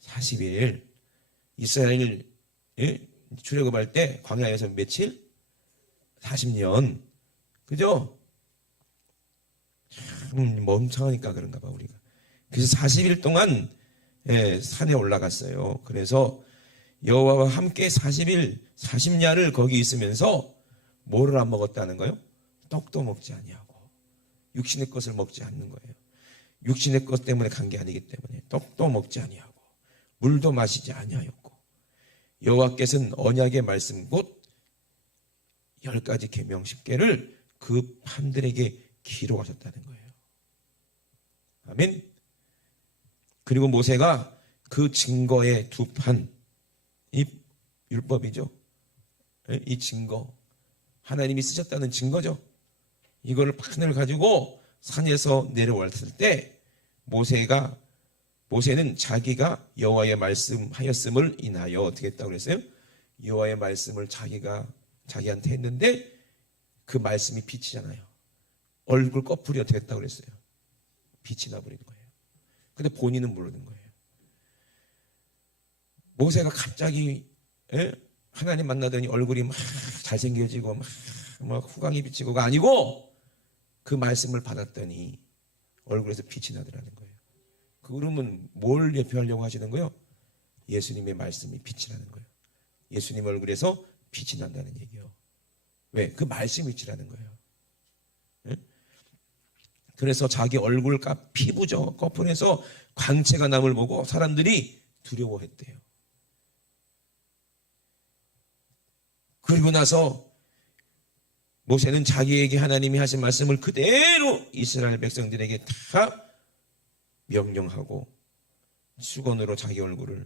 40일. 이스라엘 출애굽할 때 광야에서 며칠? 40년. 그죠? 참 멍청하니까 그런가 봐 우리가. 그래서 40일 동안 산에 올라갔어요. 그래서 여호와와 함께 40일 40야를 거기 있으면서 뭐를 안 먹었다는 거예요? 떡도 먹지 아니하고 육신의 것을 먹지 않는 거예요. 육신의 것 때문에 간 게 아니기 때문에 떡도 먹지 아니하고 물도 마시지 아니하였고 여호와께서는 언약의 말씀 곧 10가지 계명 10개를 그 판들에게 기록하셨다는 거예요. 아멘. 그리고 모세가 그 증거의 두 판, 이 율법이죠. 이 증거, 하나님이 쓰셨다는 증거죠. 이거를 판을 가지고 산에서 내려왔을 때 모세는 자기가 여호와의 말씀하였음을 인하여 어떻게 했다고 그랬어요? 여호와의 말씀을 자기한테 했는데 그 말씀이 빛이잖아요. 얼굴 꺼풀이 어떻게 했다고 그랬어요? 빛이 나버리는 거예요. 근데 본인은 모르는 거예요. 모세가 갑자기 하나님 만나더니 얼굴이 막 잘생겨지고 막 후광이 비치고가 아니고 그 말씀을 받았더니 얼굴에서 빛이 나더라는 거예요. 그러면 뭘 예표하려고 하시는 거예요? 예수님의 말씀이 빛이 나는 거예요. 예수님 얼굴에서 빛이 난다는 얘기예요. 왜? 그 말씀이 빛이라는 거예요. 그래서 자기 얼굴 피부죠. 거품에서 광채가 남을 보고 사람들이 두려워했대요. 그리고 나서 모세는 자기에게 하나님이 하신 말씀을 그대로 이스라엘 백성들에게 다 명령하고 수건으로 자기 얼굴을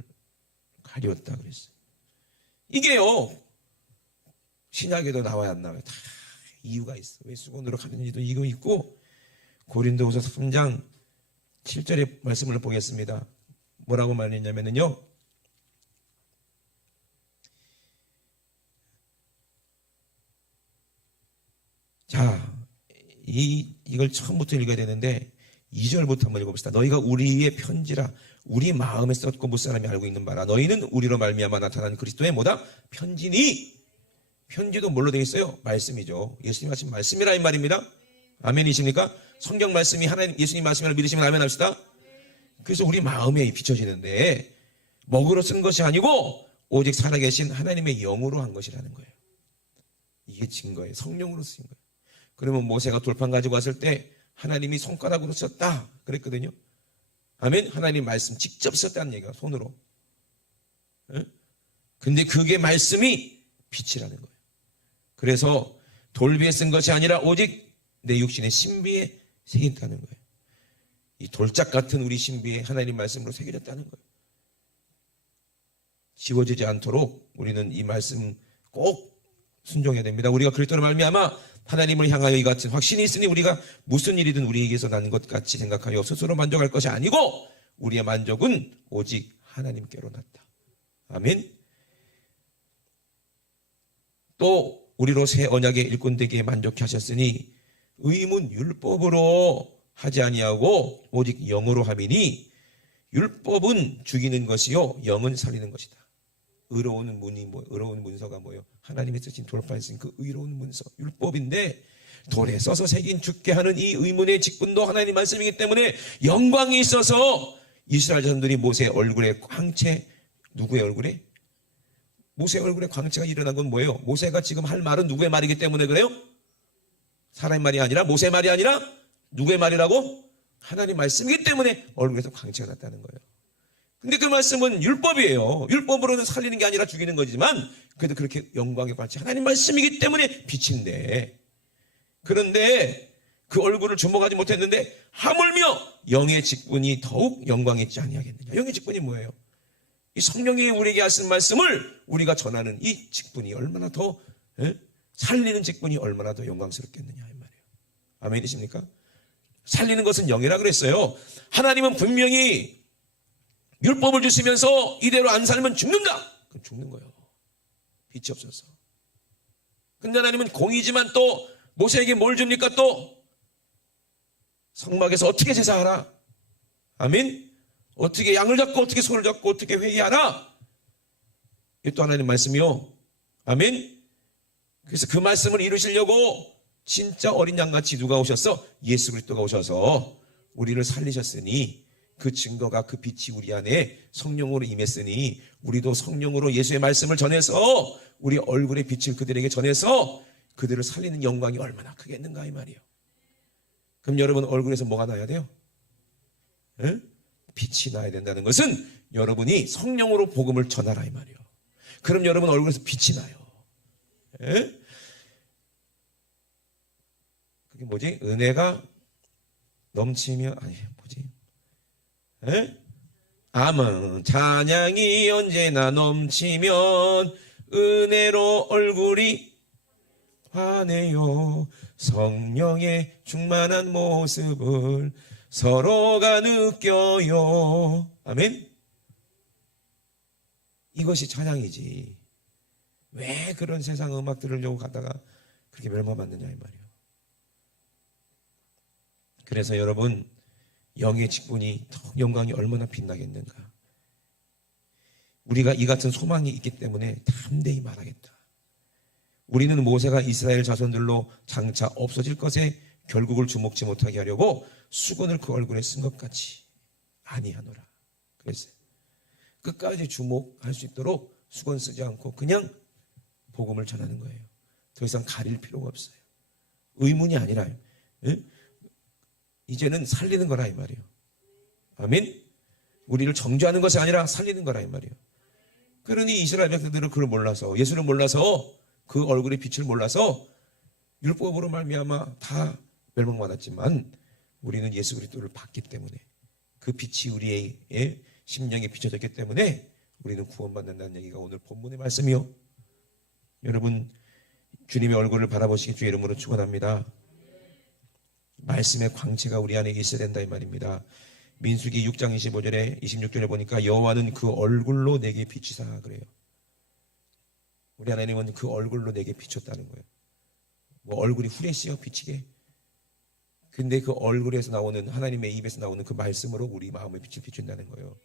가렸다 그랬어요. 이게요, 신약에도 나와야 안 나와요? 다 이유가 있어. 왜 수건으로 가렸는지도 이거 있고, 고린도후서 3장 7절의 말씀을 보겠습니다. 뭐라고 말했냐면요, 자, 이걸 처음부터 읽어야 되는데 2절부터 한번 읽어봅시다. 너희가 우리의 편지라 우리 마음에 썼고 무사람이 알고 있는 바라 너희는 우리로 말미암아 나타난 그리스도의 뭐다? 편지니. 편지도 뭘로 되어 있어요? 말씀이죠. 예수님 하신 말씀이라 이 말입니다. 아멘이십니까? 성경 말씀이 하나님 예수님 말씀이라 믿으시면 아멘 합시다. 그래서 우리 마음에 비춰지는데 먹으로 쓴 것이 아니고 오직 살아계신 하나님의 영으로 한 것이라는 거예요. 이게 증거예요. 성령으로 쓰신 거예요. 그러면 모세가 돌판 가지고 왔을 때 하나님이 손가락으로 썼다 그랬거든요. 아멘. 하나님 말씀 직접 썼다는 얘기가 손으로. 근데 그게 말씀이 빛이라는 거예요. 그래서 돌비에 쓴 것이 아니라 오직 내 육신의 신비에 새겼다는 거예요. 이 돌짝 같은 우리 신비에 하나님 말씀으로 새겨졌다는 거예요. 지워지지 않도록 우리는 이 말씀 꼭 순종해야 됩니다. 우리가 그리스도로 말미암아 하나님을 향하여 이 같은 확신이 있으니 우리가 무슨 일이든 우리에게서 나는 것 같이 생각하여 스스로 만족할 것이 아니고 우리의 만족은 오직 하나님께로 났다. 아멘. 또 우리로 새 언약의 일꾼 되기에 만족해 하셨으니 의문 율법으로 하지 아니하고 오직 영으로 함이니 율법은 죽이는 것이요 영은 살리는 것이다. 의로운 문이 의로운 문서가 뭐예요? 하나님이 쓰신 돌판에 쓰신 그 의로운 문서 율법인데 돌에 써서 새긴 죽게 하는 이 의문의 직분도 하나님 말씀이기 때문에 영광이 있어서 이스라엘 자손들이 모세의 얼굴에 광채, 누구의 얼굴에? 모세의 얼굴에 광채가 일어난 건 뭐예요? 모세가 지금 할 말은 누구의 말이기 때문에 그래요? 사람의 말이 아니라 모세의 말이 아니라 누구의 말이라고? 하나님 말씀이기 때문에 얼굴에서 광채가 났다는 거예요. 근데 그 말씀은 율법이에요. 율법으로는 살리는 게 아니라 죽이는 거지만 그래도 그렇게 영광의 광채 하나님 말씀이기 때문에 빛인데 그런데 그 얼굴을 주목하지 못했는데 하물며 영의 직분이 더욱 영광 있지 아니하겠느냐. 영의 직분이 뭐예요? 이 성령이 우리에게 하신 말씀을 우리가 전하는 이 직분이 얼마나 더 살리는 직분이 얼마나 더 영광스럽겠느냐 이 말이에요. 아멘이십니까? 살리는 것은 영이라 그랬어요. 하나님은 분명히 율법을 주시면서 이대로 안 살면 죽는다. 그럼 죽는 거예요. 빛이 없어서. 근데 하나님은 공의지만 또 모세에게 뭘 줍니까? 또 성막에서 어떻게 제사하라. 아멘. 어떻게 양을 잡고 어떻게 소를 잡고 어떻게 회개하라. 이것도 하나님 말씀이요. 아멘. 그래서 그 말씀을 이루시려고 진짜 어린 양같이 누가 오셨어? 예수 그리스도가 오셔서 우리를 살리셨으니 그 증거가 그 빛이 우리 안에 성령으로 임했으니 우리도 성령으로 예수의 말씀을 전해서 우리 얼굴의 빛을 그들에게 전해서 그들을 살리는 영광이 얼마나 크겠는가 이 말이에요. 그럼 여러분 얼굴에서 뭐가 나야 돼요? 빛이 나야 된다는 것은 여러분이 성령으로 복음을 전하라 이 말이에요. 그럼 여러분 얼굴에서 빛이 나요. 예? 그게 뭐지? 은혜가 넘치면 아니 뭐지? 예? 아멘. 찬양이 언제나 넘치면 은혜로 얼굴이 환해요. 성령의 충만한 모습을 서로가 느껴요. 아멘. 이것이 찬양이지. 왜 그런 세상 음악 들으려고 가다가 그렇게 멸망받느냐 이 말이에요. 그래서 여러분 영의 직분이 더 영광이 얼마나 빛나겠는가. 우리가 이 같은 소망이 있기 때문에 담대히 말하겠다. 우리는 모세가 이스라엘 자손들로 장차 없어질 것에 결국을 주목지 못하게 하려고 수건을 그 얼굴에 쓴 것 같이 아니하노라. 그랬어요. 끝까지 주목할 수 있도록 수건 쓰지 않고 그냥 복음을 전하는 거예요. 더 이상 가릴 필요가 없어요. 의문이 아니라 이제는 살리는 거라 이 말이에요. 아멘. 우리를 정죄하는 것이 아니라 살리는 거라 이 말이에요. 그러니 이스라엘 백성들은 그걸 몰라서, 예수를 몰라서, 그 얼굴의 빛을 몰라서 율법으로 말미암아 다 멸망받았지만 우리는 예수 그리스도를 봤기 때문에, 그 빛이 우리의 심령에 비춰졌기 때문에 우리는 구원받는다는 얘기가 오늘 본문의 말씀이요. 여러분 주님의 얼굴을 바라보시기 주의 이름으로 축원합니다. 말씀의 광채가 우리 안에 있어야 된다 이 말입니다. 민수기 6장 25절에 26절에 보니까 여호와는 그 얼굴로 내게 비치사 그래요. 우리 하나님은 그 얼굴로 내게 비쳤다는 거예요. 뭐 얼굴이 후레쉬요 비치게. 근데 그 얼굴에서 나오는, 하나님의 입에서 나오는 그 말씀으로 우리 마음의 빛을 비춘다는 거예요.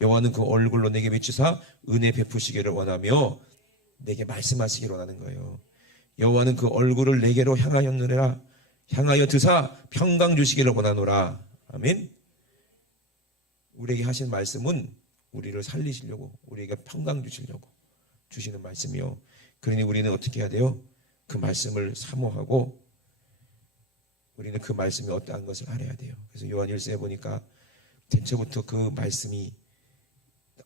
여호와는 그 얼굴로 내게 비추사 은혜 베푸시기를 원하며 내게 말씀하시기를 원하는 거예요. 여호와는 그 얼굴을 내게로 향하였느니라. 향하여 드사 평강 주시기를 원하노라. 아멘. 우리에게 하신 말씀은 우리를 살리시려고, 우리에게 평강 주시려고 주시는 말씀이요. 그러니 우리는 어떻게 해야 돼요? 그 말씀을 사모하고 우리는 그 말씀이 어떠한 것을 알아야 돼요. 그래서 요한 1서에 보니까 대체부터 그 말씀이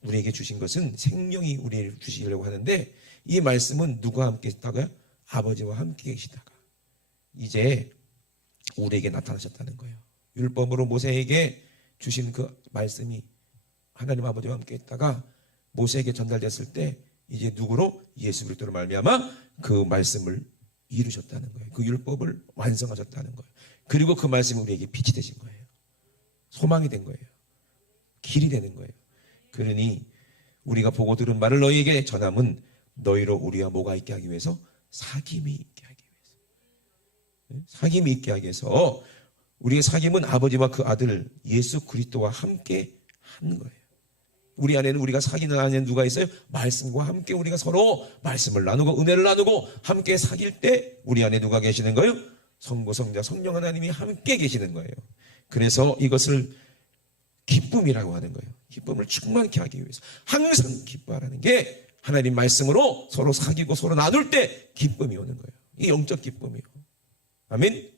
우리에게 주신 것은 생명이 우리를 주시려고 하는데, 이 말씀은 누구와 함께 있다고요? 아버지와 함께 계시다가 이제 우리에게 나타나셨다는 거예요. 율법으로 모세에게 주신 그 말씀이 하나님 아버지와 함께 있다가 모세에게 전달됐을 때 이제 누구로? 예수 그리스도로 말미암아 그 말씀을 이루셨다는 거예요. 그 율법을 완성하셨다는 거예요. 그리고 그 말씀이 우리에게 빛이 되신 거예요. 소망이 된 거예요. 길이 되는 거예요. 그러니 우리가 보고 들은 말을 너희에게 전함은 너희로 우리와 뭐가 있게 하기 위해서? 사귐이 있게 하기 위해서. 사귐이 있게 하기 위해서. 우리의 사귐은 아버지와 그 아들 예수 그리스도와 함께 하는 거예요. 우리 안에는, 우리가 사귀는 안에는 누가 있어요? 말씀과 함께 우리가 서로 말씀을 나누고 은혜를 나누고 함께 사귈 때 우리 안에 누가 계시는 거예요? 성부, 성자, 성령 하나님이 함께 계시는 거예요. 그래서 이것을 기쁨이라고 하는 거예요. 기쁨을 충만케 하기 위해서 항상 기뻐하라는 게, 하나님 말씀으로 서로 사귀고 서로 나눌 때 기쁨이 오는 거예요. 이게 영적 기쁨이에요. 아멘.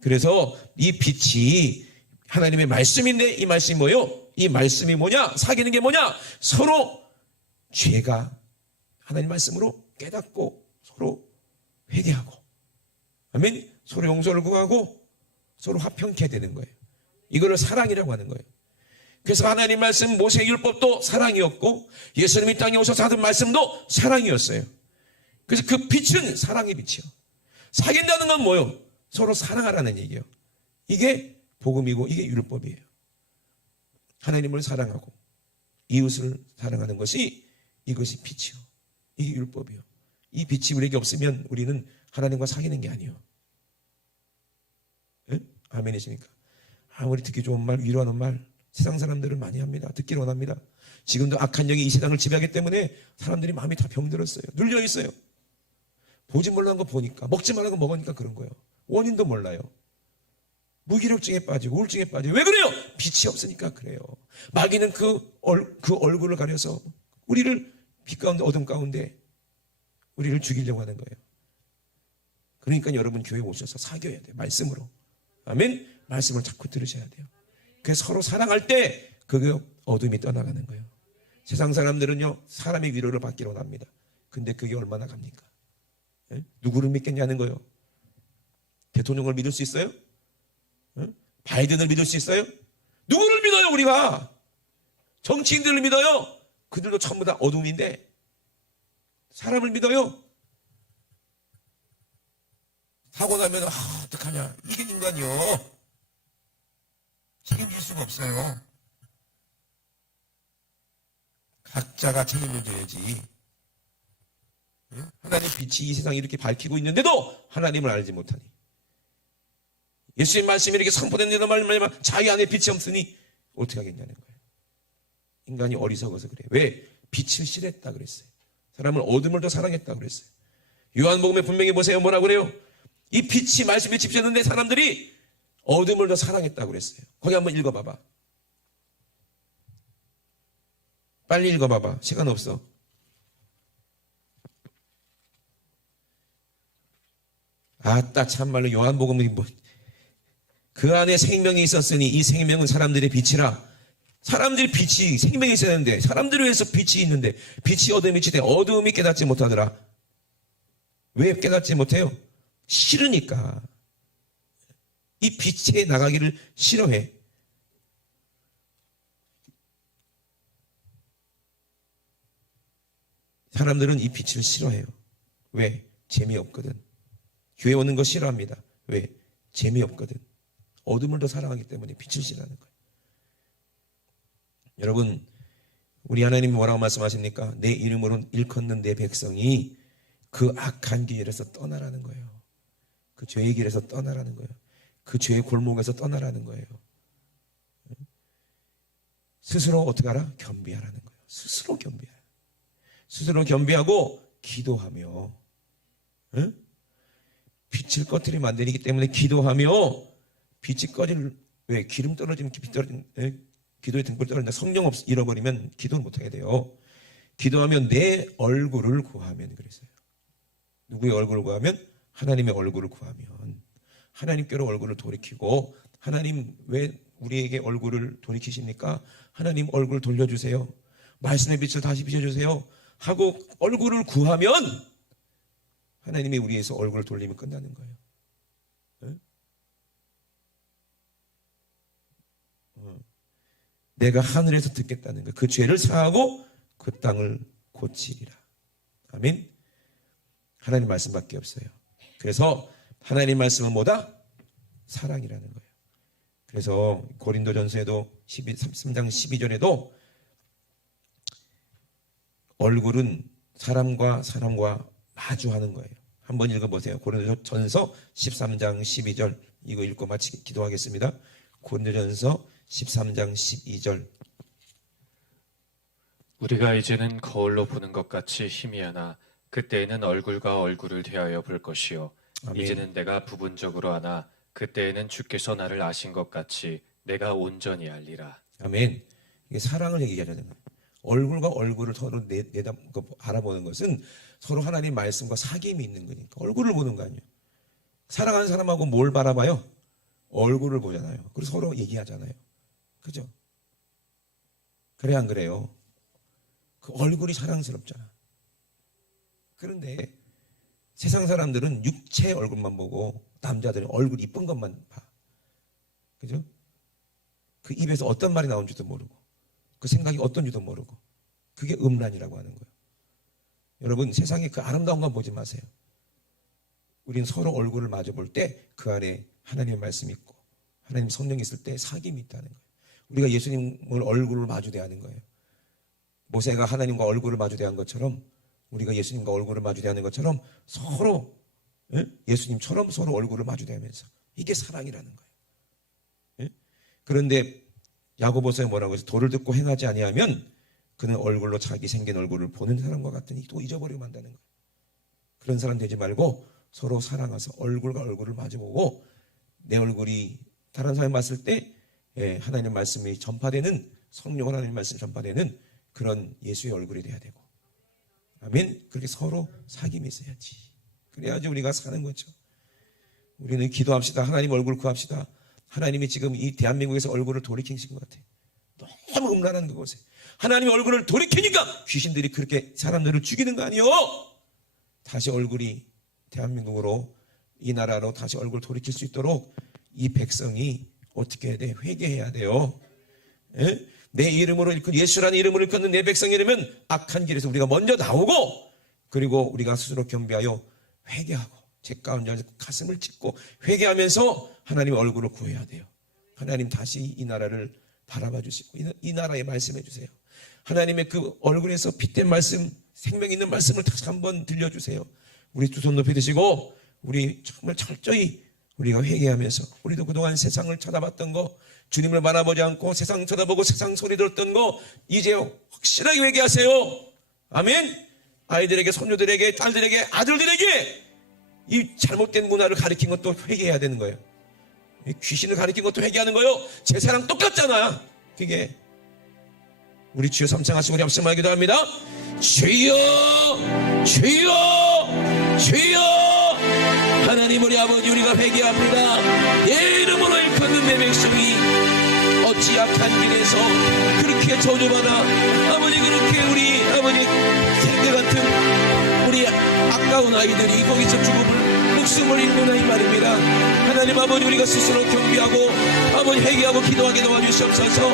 그래서 이 빛이 하나님의 말씀인데, 이 말씀이 뭐예요? 이 말씀이 뭐냐? 사귀는 게 뭐냐? 서로 죄가 하나님 말씀으로 깨닫고 서로 회개하고, 아멘. 서로 용서를 구하고 서로 화평케 되는 거예요. 이거를 사랑이라고 하는 거예요. 그래서 하나님 말씀, 모세의 율법도 사랑이었고 예수님이 땅에 오셔서 하던 말씀도 사랑이었어요. 그래서 그 빛은 사랑의 빛이요. 사귄다는 건 뭐예요? 서로 사랑하라는 얘기예요. 이게 복음이고 이게 율법이에요. 하나님을 사랑하고 이웃을 사랑하는 것이, 이것이 빛이요. 이게 율법이요. 이 빛이 우리에게 없으면 우리는 하나님과 사귀는 게 아니에요. 네? 아멘이십니까? 아무리 듣기 좋은 말, 위로하는 말 세상 사람들은 많이 합니다. 듣기를 원합니다. 지금도 악한 영이 이 세상을 지배하기 때문에 사람들이 마음이 다 병들었어요. 눌려 있어요. 보지 말라는 거 보니까, 먹지 말라는 거 먹으니까 그런 거예요. 원인도 몰라요. 무기력증에 빠지고 우울증에 빠지고. 왜 그래요? 빛이 없으니까 그래요. 마귀는 그 얼굴을 가려서 우리를 빛 가운데, 어둠 가운데 우리를 죽이려고 하는 거예요. 그러니까 여러분 교회 오셔서 사귀어야 돼요. 말씀으로. 아멘. 말씀을 자꾸 들으셔야 돼요. 그래서 서로 사랑할 때 그게 어둠이 떠나가는 거예요. 세상 사람들은요, 사람의 위로를 받기로 합니다. 근데 그게 얼마나 갑니까? 예? 누구를 믿겠냐는 거예요. 대통령을 믿을 수 있어요? 예? 바이든을 믿을 수 있어요? 누구를 믿어요, 우리가? 정치인들을 믿어요? 그들도 전부 다 어둠인데 사람을 믿어요? 사고 나면 어떡하냐, 이게 인간이요. 책임질 수가 없어요. 각자가 책임을 져야지. 하나님 빛이 이 세상에 이렇게 밝히고 있는데도 하나님을 알지 못하니, 예수님 말씀이 이렇게 선포된다는 말만 자기 안에 빛이 없으니 어떻게 하겠냐는 거예요. 인간이 어리석어서 그래요. 왜? 빛을 싫어했다 그랬어요. 사람을 어둠을 더 사랑했다 그랬어요. 요한복음에 분명히 보세요. 뭐라 그래요? 이 빛이 말씀에 집중했는데 사람들이 어둠을 더 사랑했다 그랬어요. 거기 한번 읽어봐봐. 빨리 읽어봐봐. 시간 없어. 아따, 참말로 요한복음이 뭐, 그 안에 생명이 있었으니 이 생명은 사람들의 빛이라. 사람들이 빛이, 생명이 있어야 되는데, 사람들을 위해서 빛이 있는데, 빛이 어둠이 지대 어둠이 깨닫지 못하더라. 왜 깨닫지 못해요? 싫으니까. 이 빛에 나가기를 싫어해. 사람들은 이 빛을 싫어해요. 왜? 재미없거든. 교회 오는 거 싫어합니다. 왜? 재미없거든. 어둠을 더 사랑하기 때문에 빛을 싫어하는 거예요. 여러분, 우리 하나님이 뭐라고 말씀하십니까? 내 이름으로 일컫는 내 백성이 그 악한 길에서 떠나라는 거예요. 그 죄의 길에서 떠나라는 거예요. 그 죄의 골목에서 떠나라는 거예요. 스스로 어떻게 하라? 겸비하라는 거예요. 스스로 겸비하라. 스스로 겸비하고 기도하며, 응? 빛을 꺼트리면 안 되기 때문에 기도하며, 빛이 꺼질, 왜? 기름 떨어지면 빛 떨어지면, 기도의 등불 떨어진다. 성령 잃어버리면 기도를 못하게 돼요. 기도하면 내 얼굴을 구하면 그랬어요. 누구의 얼굴을 구하면? 하나님의 얼굴을 구하면. 하나님께로 얼굴을 돌이키고, 하나님 왜 우리에게 얼굴을 돌이키십니까? 하나님 얼굴 돌려주세요. 말씀의 빛을 다시 비춰주세요. 하고 얼굴을 구하면 하나님이 우리에서 얼굴을 돌리면 끝나는 거예요. 네? 내가 하늘에서 듣겠다는 거예요. 그 죄를 사하고 그 땅을 고치리라. 아멘. 하나님 말씀밖에 없어요. 그래서 하나님 말씀은 뭐다? 사랑이라는 거예요. 그래서 고린도전서에도 3장 12절에도 얼굴은 사람과 사람과 마주하는 거예요. 한번 읽어보세요. 고린도전서 13장 12절 이거 읽고 마치기 기도하겠습니다. 고린도전서 13장 12절 우리가 이제는 거울로 보는 것 같이 희미하나 그때에는 얼굴과 얼굴을 대하여 볼 것이요. 아멘. 이제는 내가 부분적으로 아나 그때에는 주께서 나를 아신 것 같이 내가 온전히 알리라. 아멘. 이게 사랑을 얘기하잖아요. 얼굴과 얼굴을 서로 알아보는 것은 서로 하나님 말씀과 사귐이 있는 거니까 얼굴을 보는 거 아니에요. 사랑하는 사람하고 뭘 바라봐요? 얼굴을 보잖아요. 그리고 서로 얘기하잖아요. 그죠? 그래 안 그래요? 그 얼굴이 사랑스럽잖아. 그런데 세상 사람들은 육체 얼굴만 보고 남자들은 얼굴 이쁜 것만 봐. 그죠? 그 입에서 어떤 말이 나온지도 모르고 그 생각이 어떤지도 모르고 그게 음란이라고 하는 거예요. 여러분 세상에 그 아름다운 건 보지 마세요. 우린 서로 얼굴을 마주 볼 때 그 안에 하나님의 말씀이 있고 하나님 성령이 있을 때 사귐이 있다는 거예요. 우리가 예수님을 얼굴을 마주 대하는 거예요. 모세가 하나님과 얼굴을 마주 대한 것처럼 우리가 예수님과 얼굴을 마주 대하는 것처럼 서로 예수님처럼 서로 얼굴을 마주 대하면서 이게 사랑이라는 거예요. 그런데 야고보서에 뭐라고 해서 도를 듣고 행하지 아니하면 그는 얼굴로 자기 생긴 얼굴을 보는 사람과 같으니 또 잊어버리고 만다는 거예요. 그런 사람 되지 말고 서로 사랑해서 얼굴과 얼굴을 마주보고 내 얼굴이 다른 사람이 봤을 때 하나님의 말씀이 전파되는 성령 하나님의 말씀이 전파되는 그런 예수의 얼굴이 돼야 되고 아멘. 그렇게 서로 사귐이 있어야지. 그래야지 우리가 사는 거죠. 우리는 기도합시다. 하나님 얼굴 구합시다. 하나님이 지금 이 대한민국에서 얼굴을 돌이키신 것 같아요. 너무 음란한 그곳에 하나님의 얼굴을 돌이키니까 귀신들이 그렇게 사람들을 죽이는 거 아니요? 다시 얼굴이 대한민국으로 이 나라로 다시 얼굴 돌이킬 수 있도록 이 백성이 어떻게 해야 돼? 회개해야 돼요. 예? 내 이름으로 일컫 예수라는 이름으로 일컫는 내 백성이라면 악한 길에서 우리가 먼저 나오고 그리고 우리가 스스로 겸비하여 회개하고 제 가운데 가슴을 찢고 회개하면서 하나님의 얼굴을 구해야 돼요. 하나님 다시 이 나라를 바라봐 주시고 이 나라에 말씀해 주세요. 하나님의 그 얼굴에서 핏된 말씀, 생명 있는 말씀을 다시 한번 들려주세요. 우리 두 손 높이 드시고 우리 정말 철저히 우리가 회개하면서 우리도 그동안 세상을 쳐다봤던 거 주님을 바라보지 않고 세상 쳐다보고 세상 소리 들었던 거 이제 확실하게 회개하세요. 아멘. 아이들에게 손녀들에게 딸들에게 아들들에게 이 잘못된 문화를 가르친 것도 회개해야 되는 거예요. 귀신을 가르친 것도 회개하는 거예요. 제사랑 똑같잖아. 그게 우리 주여 삼창하시고 우리 합심하여 기도합니다. 주여 주여 주여 하나님 우리 아버지 우리가 회개합니다. 예 이름으로 일컫는 내 백성이 어찌 약한 길에서 그렇게 저주받아 아버지 그렇게 우리 아버지 생대 같은 우리 아까운 아이들이 거기서 죽음을 목숨을 잃는다 이 말입니다. 하나님 아버지 우리가 스스로 겸비하고 아버지 회개하고 기도하게 도와주시옵소서.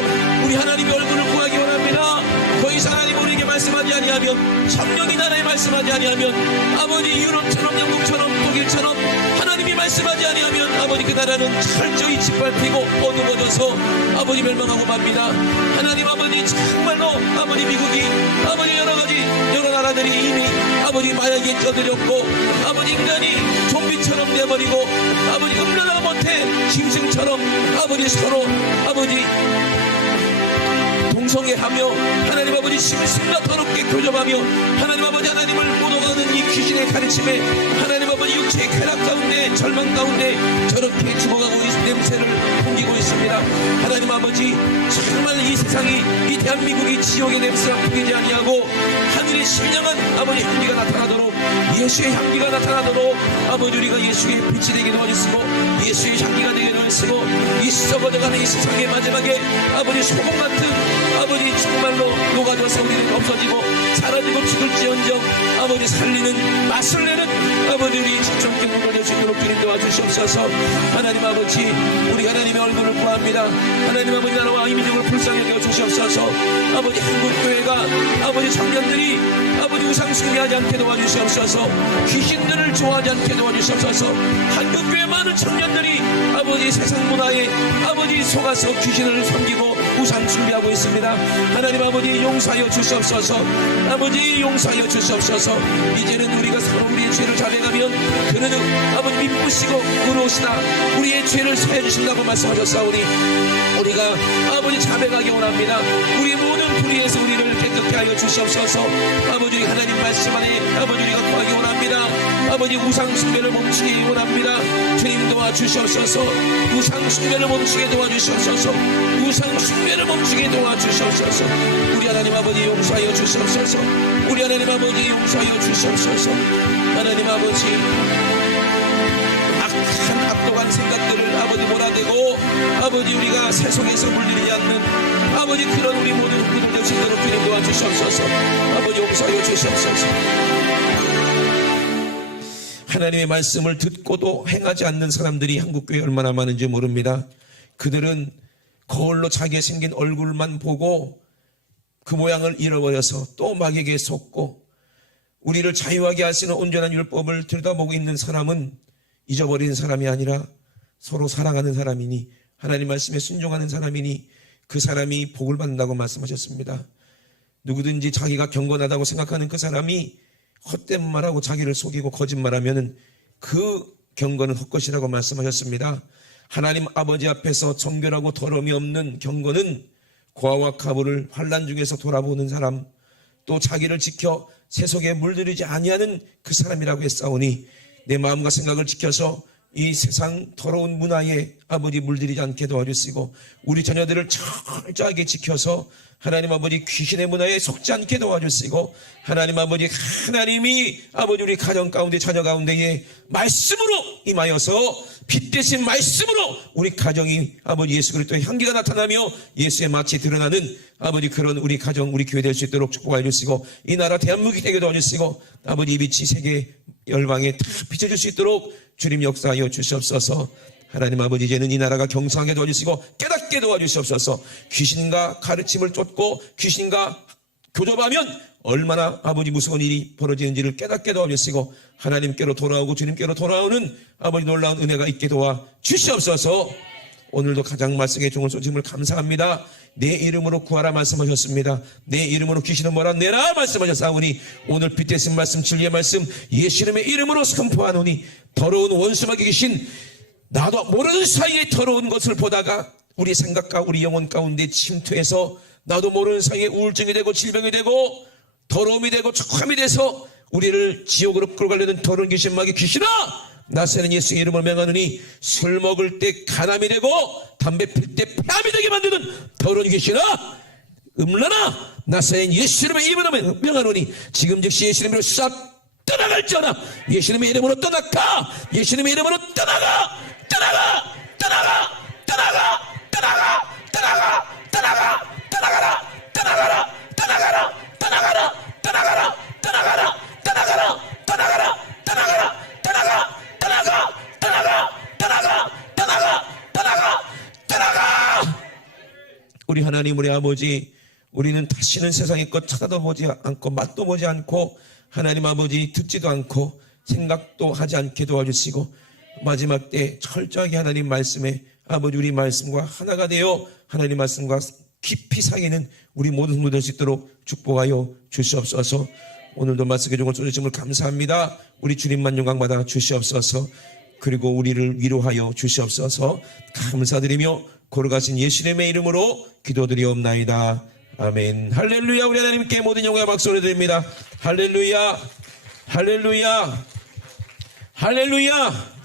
우리 하나님의 얼굴을 구하기 원합니다. 더 이상 하나님 우리에게 말씀하지 아니하면 천년이 나라에 말씀하지 아니하면 아버지 유럽처럼 영국처럼 독일처럼 하나님이 말씀하지 아니하면 아버지 그 나라는 철저히 짓밟히고 어두워져서 아버지 멸망하고 맙니다. 하나님 아버지 정말로 아버지 미국이 아버지 여러 나라들이 이미 아버지 마약에 쪄들였고 아버지 인간이 좀비처럼 돼버리고 아버지 음란한 못해 짐승처럼 아버지 서로 아버지 동성애하며 하나님 아버지 심승과 더럽게 교접하며 하나님 아버지 하나님을 못 오가는 이 귀신의 가르침에 하나님 아버지 육체의 쾌락 가운데 절망 가운데 저렇게 죽어가고 있는 냄새를 풍기고 있습니다. 하나님 아버지 정말 이 세상이 이 대한민국이 지옥의 냄새가 풍기지 아니하고 하늘의 신령한 아버지 향기가 나타나도록 예수의 향기가 나타나도록 아버지 우리가 예수의 빛이 되게 도와주시고 예수의 향기가 되게 도와주시고 이 썩어져가는 이 세상의 마지막에 아버지 소금 같은 아버지 정말로 녹아져서 우리는 없어지고 사라지고 죽을지언정 아버지 살리는 맛을 내는 아버지 우리 집중적으로 보낼 수 있도록 주님 도와주시옵소서. 하나님 아버지 우리 하나님의 얼굴을 구합니다. 하나님 아버지 나라와 이 민족을 불쌍히 여겨 주시옵소서. 아버지 한국교회가 아버지 청년들이 아버지 우상 숭배하지 않게 도와주시옵소서. 귀신들을 좋아하지 않게 도와주시옵소서. 한국교회 많은 청년들이 아버지 세상 문화에 아버지 속아서 귀신을 섬기고 우상 숭배하고 있습니다. 하나님 아버지 용서하여 주시옵소서. 아버지 용서하여 주시옵소서. 이제는 우리가 서로 우리의 죄를 자백하면 그는 아버지 미쁘시고 의로우시다 우리의 죄를 사해 주신다고 말씀하셨사오니 우리가 아버지 자백하기 원합니다. 우리 모든 불의에서 우리를 깨끗게 하여 주시옵소서. 아버지 하나님 말씀 안에 아버지 우리가 구하기 원합니다. 아버지 우상 숭배를 멈추기 원합니다. 주님 도와주시옵소서. 우상 숭배를 멈추게 도와주시옵소서. 우상 숭배를 멈추게 도와주시옵소서. 우리 하나님 아버지 용서하여 주시옵소서. 우리 하나님 아버지 용서하여 주시옵소서. 하나님 아버지 악한 악독한 생각들을 아버지 몰아대고 아버지 우리가 세속에서 물들이지 않는 아버지 그런 우리 모든 분들 될 수 있도록 주님 도와주시옵소서. 아버지 용서하여 주시옵소서. 하나님의 말씀을 듣고도 행하지 않는 사람들이 한국교회에 얼마나 많은지 모릅니다. 그들은 거울로 자기의 생긴 얼굴만 보고 그 모양을 잃어버려서 또 마귀에게 속고 우리를 자유하게 하시는 온전한 율법을 들여다보고 있는 사람은 잊어버리는 사람이 아니라 서로 사랑하는 사람이니 하나님 말씀에 순종하는 사람이니 그 사람이 복을 받는다고 말씀하셨습니다. 누구든지 자기가 경건하다고 생각하는 그 사람이 헛된 말하고 자기를 속이고 거짓말하면 그 경건은 헛것이라고 말씀하셨습니다. 하나님 아버지 앞에서 정결하고 더러움이 없는 경건은 고아와 가부를 환난 중에서 돌아보는 사람 또 자기를 지켜 세속에 물들이지 아니하는 그 사람이라고 했사오니 내 마음과 생각을 지켜서 이 세상 더러운 문화에 아버지 물들이지 않게 도와주시고 우리 자녀들을 철저하게 지켜서 하나님 아버지 귀신의 문화에 속지 않게 도와주시고 하나님 아버지 하나님이 아버지 우리 가정 가운데 자녀 가운데에 말씀으로 임하여서 빛 대신 말씀으로 우리 가정이 아버지 예수 그리스도의 향기가 나타나며 예수의 마치 드러나는 아버지 그런 우리 가정 우리 교회 될 수 있도록 축복해 주시고 이 나라 대한민국이 되게 도와주시고 아버지 이 빛이 세계 열방에 다 비춰줄 수 있도록 주님 역사하여 주시옵소서. 하나님 아버지 이제는 이 나라가 경성하게 도와주시고 깨닫게 도와주시옵소서. 귀신과 가르침을 쫓고 귀신과 교접하면 얼마나 아버지 무서운 일이 벌어지는지를 깨닫게 도와주시고 하나님께로 돌아오고 주님께로 돌아오는 아버지 놀라운 은혜가 있게 도와주시옵소서. 오늘도 가장 말씀에 좋은 소식을 감사합니다. 내 이름으로 구하라 말씀하셨습니다. 내 이름으로 귀신은 몰아내라 말씀하셨사오니 오늘 빛 대신 말씀 진리의 말씀 예수님의 이름으로 선포하노니 더러운 원수마귀 귀신 나도 모르는 사이에 더러운 것을 보다가 우리 생각과 우리 영혼 가운데 침투해서 나도 모르는 사이에 우울증이 되고 질병이 되고 더러움이 되고 촉함이 돼서 우리를 지옥으로 끌어가려는 더러운 귀신 마귀 귀신아 나서는 예수의 이름을 명하노니 술 먹을 때 간암이 되고 담배 필 때 폐암이 되게 만드는 더러운 귀신아 음란아 나서는 예수 이름의 이름으로 명하노니 지금 즉시 예수 이름으로 싹 떠나갈지어다. 예수님의 이름으로 떠나가. 예수님의 이름으로 떠나가. 떠나가. 떠나가. 떠나가. 떠나가. 떠나가. 떠나가. 떠나가라. 떠나가라. 떠나가라. 떠나가라. 떠나가라. 떠나가라. 떠나가라. 떠나가라. 떠나가라. 떠나가. 떠나가. 떠나가. 떠나가. 떠나가. 떠나가. 떠나가. 우리 하나님 우리 아버지 우리는 다시는 세상의 것 쳐다도 보지 않고 맛도 보지 않고 하나님 아버지 듣지도 않고 생각도 하지 않게 도와주시고 마지막 때 철저하게 하나님 말씀에 아버지 우리 말씀과 하나가 되어 하나님 말씀과 깊이 사귀는 우리 모든 성도 될 수 있도록 축복하여 주시옵소서. 오늘도 말씀해 주신 것을 정말 감사합니다. 우리 주님만 영광받아 주시옵소서. 그리고 우리를 위로하여 주시옵소서. 감사드리며 걸어가신 예수님의 이름으로 기도드리옵나이다. 아멘. 할렐루야. 우리 하나님께 모든 영광과 박수를 드립니다. 할렐루야. 할렐루야. 할렐루야.